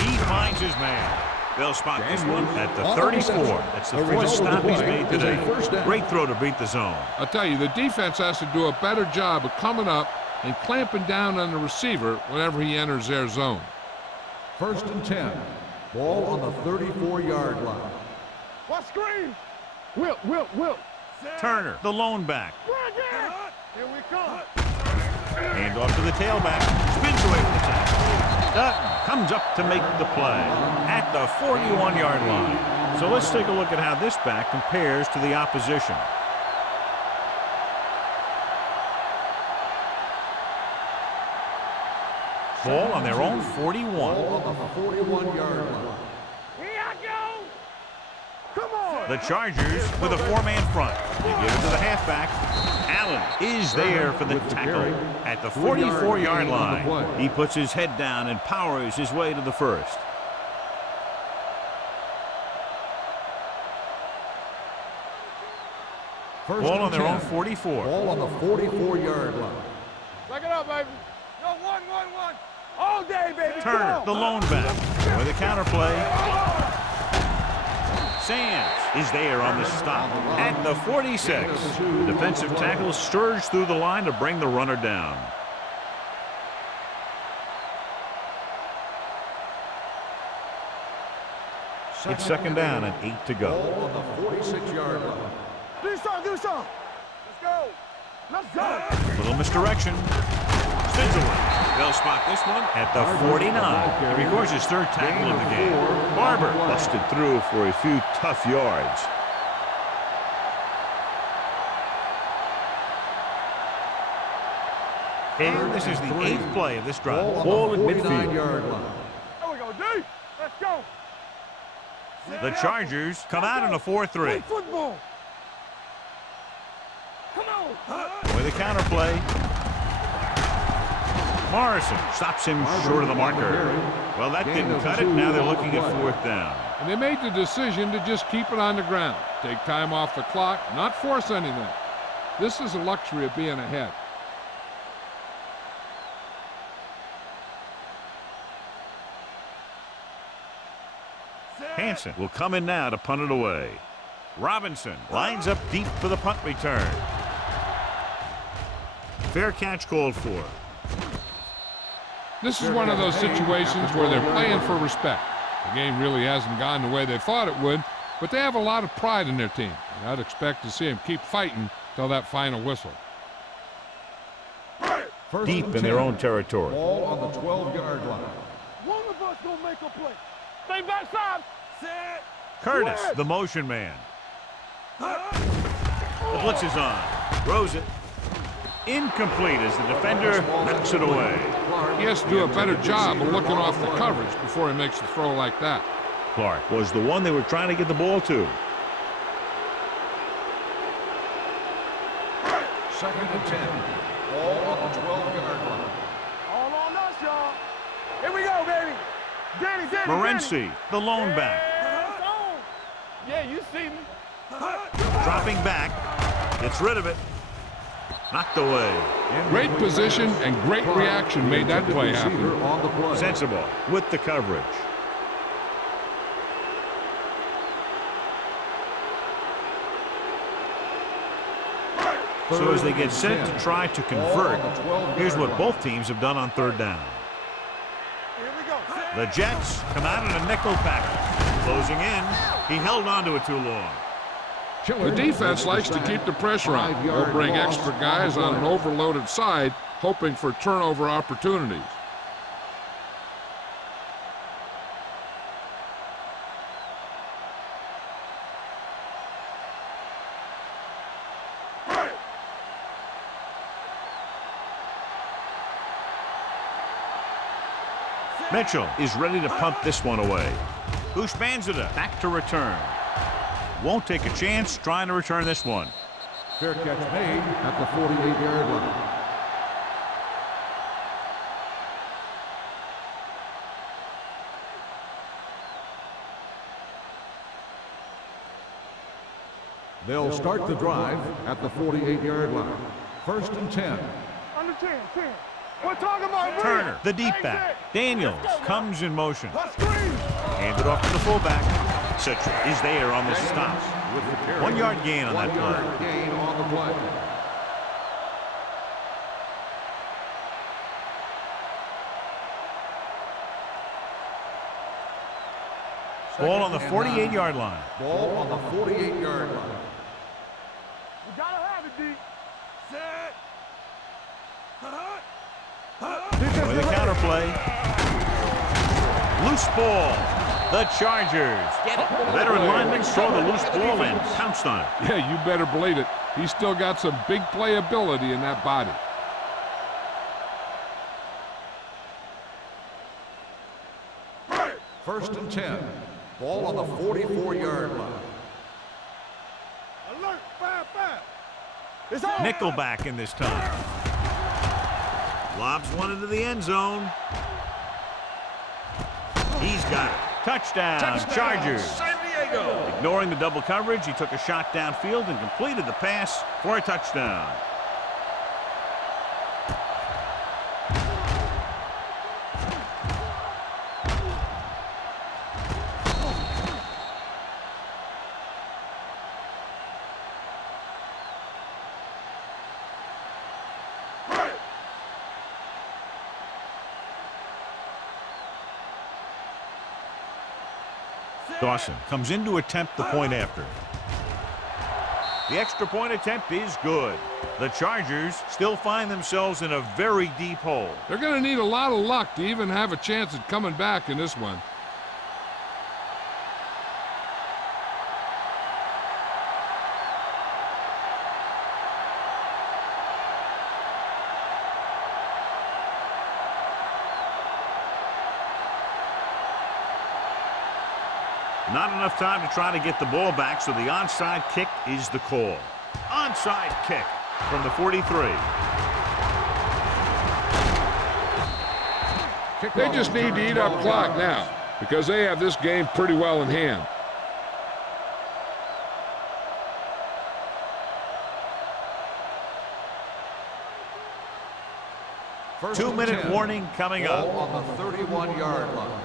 He finds his man. They'll spot this one at the 34. That's the first stop he's made today. Great throw to beat the zone. I'll tell you, the defense has to do a better job of coming up and clamping down on the receiver whenever he enters their zone. 1st and 10. Ball on the 34-yard line. What screen? Wilt. Turner, the lone back. Here we come. Hand off to the tailback. Spins away from the tackle. Dutton comes up to make the play at the 41-yard line. So let's take a look at how this back compares to the opposition. Ball on their own 41. Ball on the 41-yard line. Here I go. Come on. The Chargers with a 4-man front. They give it to the halfback. Allen is there for the tackle at the 44-yard line. He puts his head down and powers his way to the first. Ball on their own 44. Ball on the 44-yard line. Back it up, baby. Yo, one. All day, baby. Turner, the lone back. With a counterplay. Sands is there on the stop at the 46. The defensive tackle surged through the line to bring the runner down. It's 2nd down and 8 to go. Ball on the 46-yard line. Do some. Let's go. Little misdirection. Spins away. They'll spot this one at the 49. He records his 3rd tackle of the game. Barber busted through for a few tough yards. And this is the 8th play of this drive. Ball at midfield. Yard line. There we go, D. Let's go. The Chargers come out in a 4-3. Football. Come on. With a counterplay. Morrison stops him short of the marker. Well, that didn't cut it. Now they're looking at 4th down. And they made the decision to just keep it on the ground. Take time off the clock, not force anything. This is the luxury of being ahead. Hansen will come in now to punt it away. Robinson lines up deep for the punt return. Fair catch called for. This is one of those situations where they're playing for respect. The game really hasn't gone the way they thought it would, but they have a lot of pride in their team. And I'd expect to see them keep fighting till that final whistle. Deep in their own territory. Ball on the 12-yard line. One of us gonna make a play. Stay backside. Set. Curtis, the motion man. The blitz is on. Throws it. Incomplete as the defender knocks it away. He has to do a better job of looking off the coverage before he makes a throw like that. Clark was the one they were trying to get the ball to. 2nd and 10. Ball on the 12-yard line. All on us, y'all. Here we go, baby. Danny. Morency, the lone back. Yeah, you see me. Dropping back. Gets rid of it. Knocked away. Great position and great reaction made that play happen. On the play. Sensible with the coverage. So as they get set to try to convert, here's what both teams have done on 3rd down. Here we go. The Jets come out in a nickel package. Closing in. He held on to it too long. The defense likes to keep the pressure on. They'll bring extra guys on an overloaded side, hoping for turnover opportunities. Mitchell is ready to pump this one away. Ushmanzada back to return. Won't take a chance trying to return this one. Fair catch made at the 48-yard line. They'll start the drive at the 48-yard line. 1st and 10. Under 10, 10. We're talking about Turner, the deep back. Daniels comes in motion. let's screen. Handed off to the fullback. Citra is there on the stop. With the carry. 1 yard gain on that 1 yard play. gain on the play. Ball on the 48-yard line. Ball on the 48-yard line. We gotta have it, D. Set. With the counter play. Loose ball. The Chargers get it. Veteran linemen saw the loose ball and pounced on it. Yeah, you better believe it. He's still got some big playability in that body. First and 10. Ball on the 44-yard line. Alert, 5-5. It's on. Nickelback in this time. Lobs one into the end zone. He's got it. Touchdown, Chargers. San Diego. Ignoring the double coverage, he took a shot downfield and completed the pass for a touchdown. Dawson comes in to attempt the point after. The extra point attempt is good. The Chargers still find themselves in a very deep hole. They're going to need a lot of luck to even have a chance at coming back in this one. Not enough time to try to get the ball back, so the onside kick is the call. Onside kick from the 43. They just need to eat up clock now because they have this game pretty well in hand. First 2-minute and 10. warning coming Ball up. on the 31-yard line.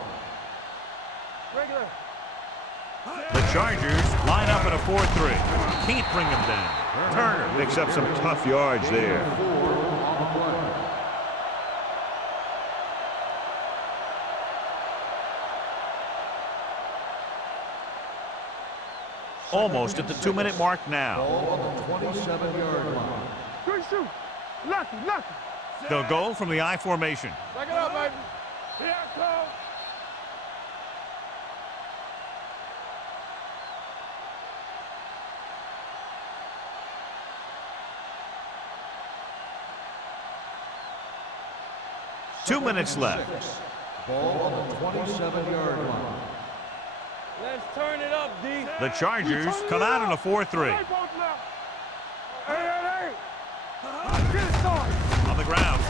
Regular. The Chargers line up in a 4-3. Can't bring him down. Turner picks up some tough yards there. 4 on the play. Almost at the 2-minute mark now. Ball on the 27-yard line. Good shoot. Lucky, lucky. They'll go from the I formation. Back it up, baby. Here I come. Two minutes left. Ball on the 27-yard line. Let's turn it up, D. The Chargers come out in a 4-3. Hey. Get it started. On the ground.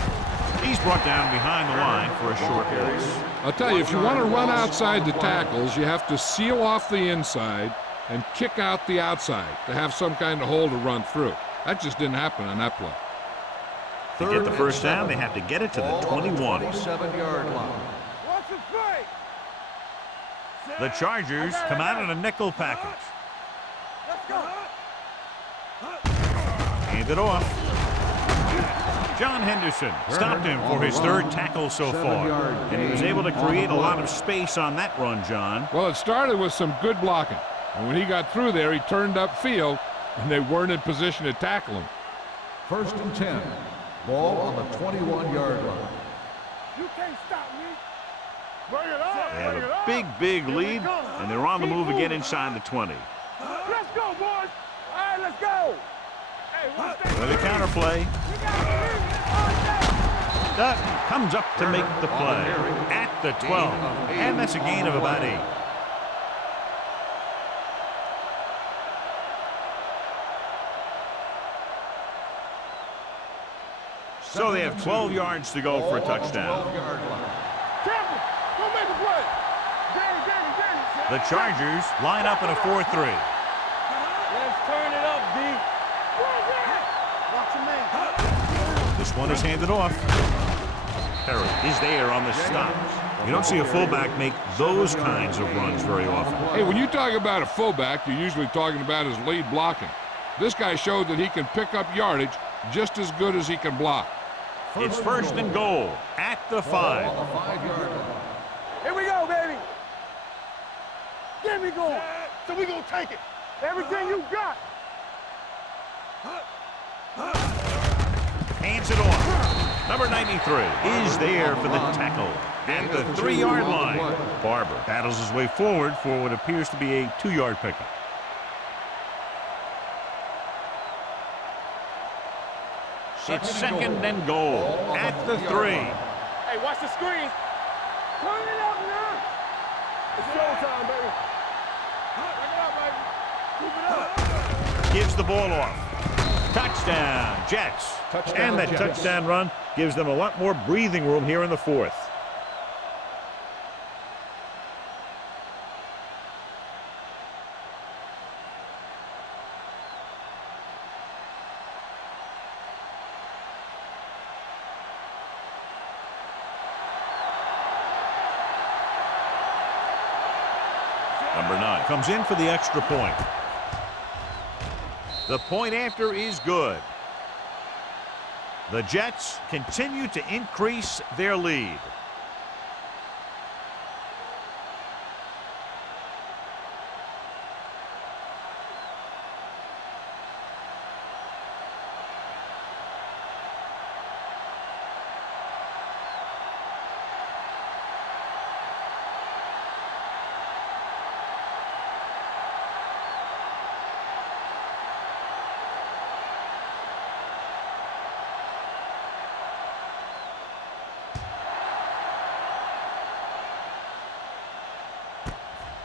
He's brought down behind the line for a short pass. I'll tell you, if you want to run outside the tackles, you have to seal off the inside and kick out the outside to have some kind of hole to run through. That just didn't happen on that play. To get the first down, they have to get it to the 21. 27-yard line. What's the fake? The Chargers come out in a nickel package. Let's go. Hand it off. John Henderson stopped him for his third tackle so far. And he was able to create a lot of space on that run, John. Well, it started with some good blocking. And when he got through there, he turned upfield, and they weren't in position to tackle him. 1st and 10. Ball on the 21-yard line. You can't stop me. Bring it up. They have a big lead, and they're on the move again inside the 20. Let's go, boys. All right, let's go. Hey, watch that. With a counterplay. Dutton comes up to make the play at the 12, and that's a gain of about 8. So they have 12 yards to go for a touchdown. Campbell, go make the play. Danny. The Chargers line up in a 4-3. Let's turn it up, D. Watch your man. This one is handed off. Perry is there on the stop. You don't see a fullback make those kinds of runs very often. Hey, when you talk about a fullback, you're usually talking about his lead blocking. This guy showed that he can pick up yardage just as good as he can block. It's 1st and goal at the 5. Here we go, baby. Get me going. So we gonna take it. Everything you got. Hands it off. Number 93 is there for the tackle at the 3-yard line. Barber battles his way forward for what appears to be a 2-yard pickup. It's 2nd and goal at the 3. Hey, watch the screen. Turn it up now. It's showtime, baby. Bring it up, baby. Keep it up. Gives the ball off. Touchdown, Jets. And that touchdown run gives them a lot more breathing room here in the 4th. Number 9 comes in for the extra point. The point after is good. The Jets continue to increase their lead.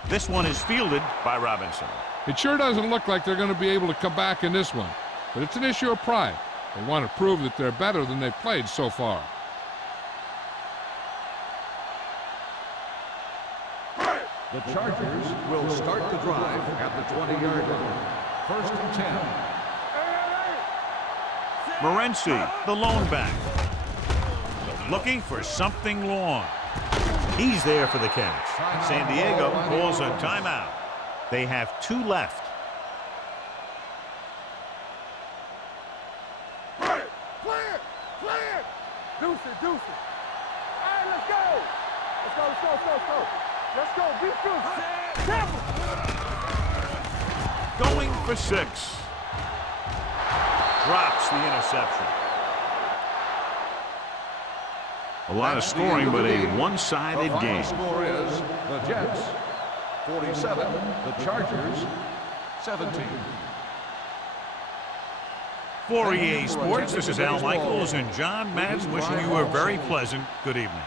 This one is fielded by Robinson. It sure doesn't look like they're going to be able to come back in this one, but it's an issue of pride. They want to prove that they're better than they've played so far. The Chargers will start the drive at the 20-yard line. 1st and 10. Morency, the lone back. Looking for something long. He's there for the catch. San Diego calls a timeout. They have 2 left. Play it. Deuce it. All right, let's go. Let's go. Beat Deuce. Campbell. Going for 6. Drops the interception. A lot of scoring, but a one-sided game. The score is the Jets 47, the Chargers 17. For EA Sports, this is Al Michaels and John Madden wishing you a very pleasant good evening.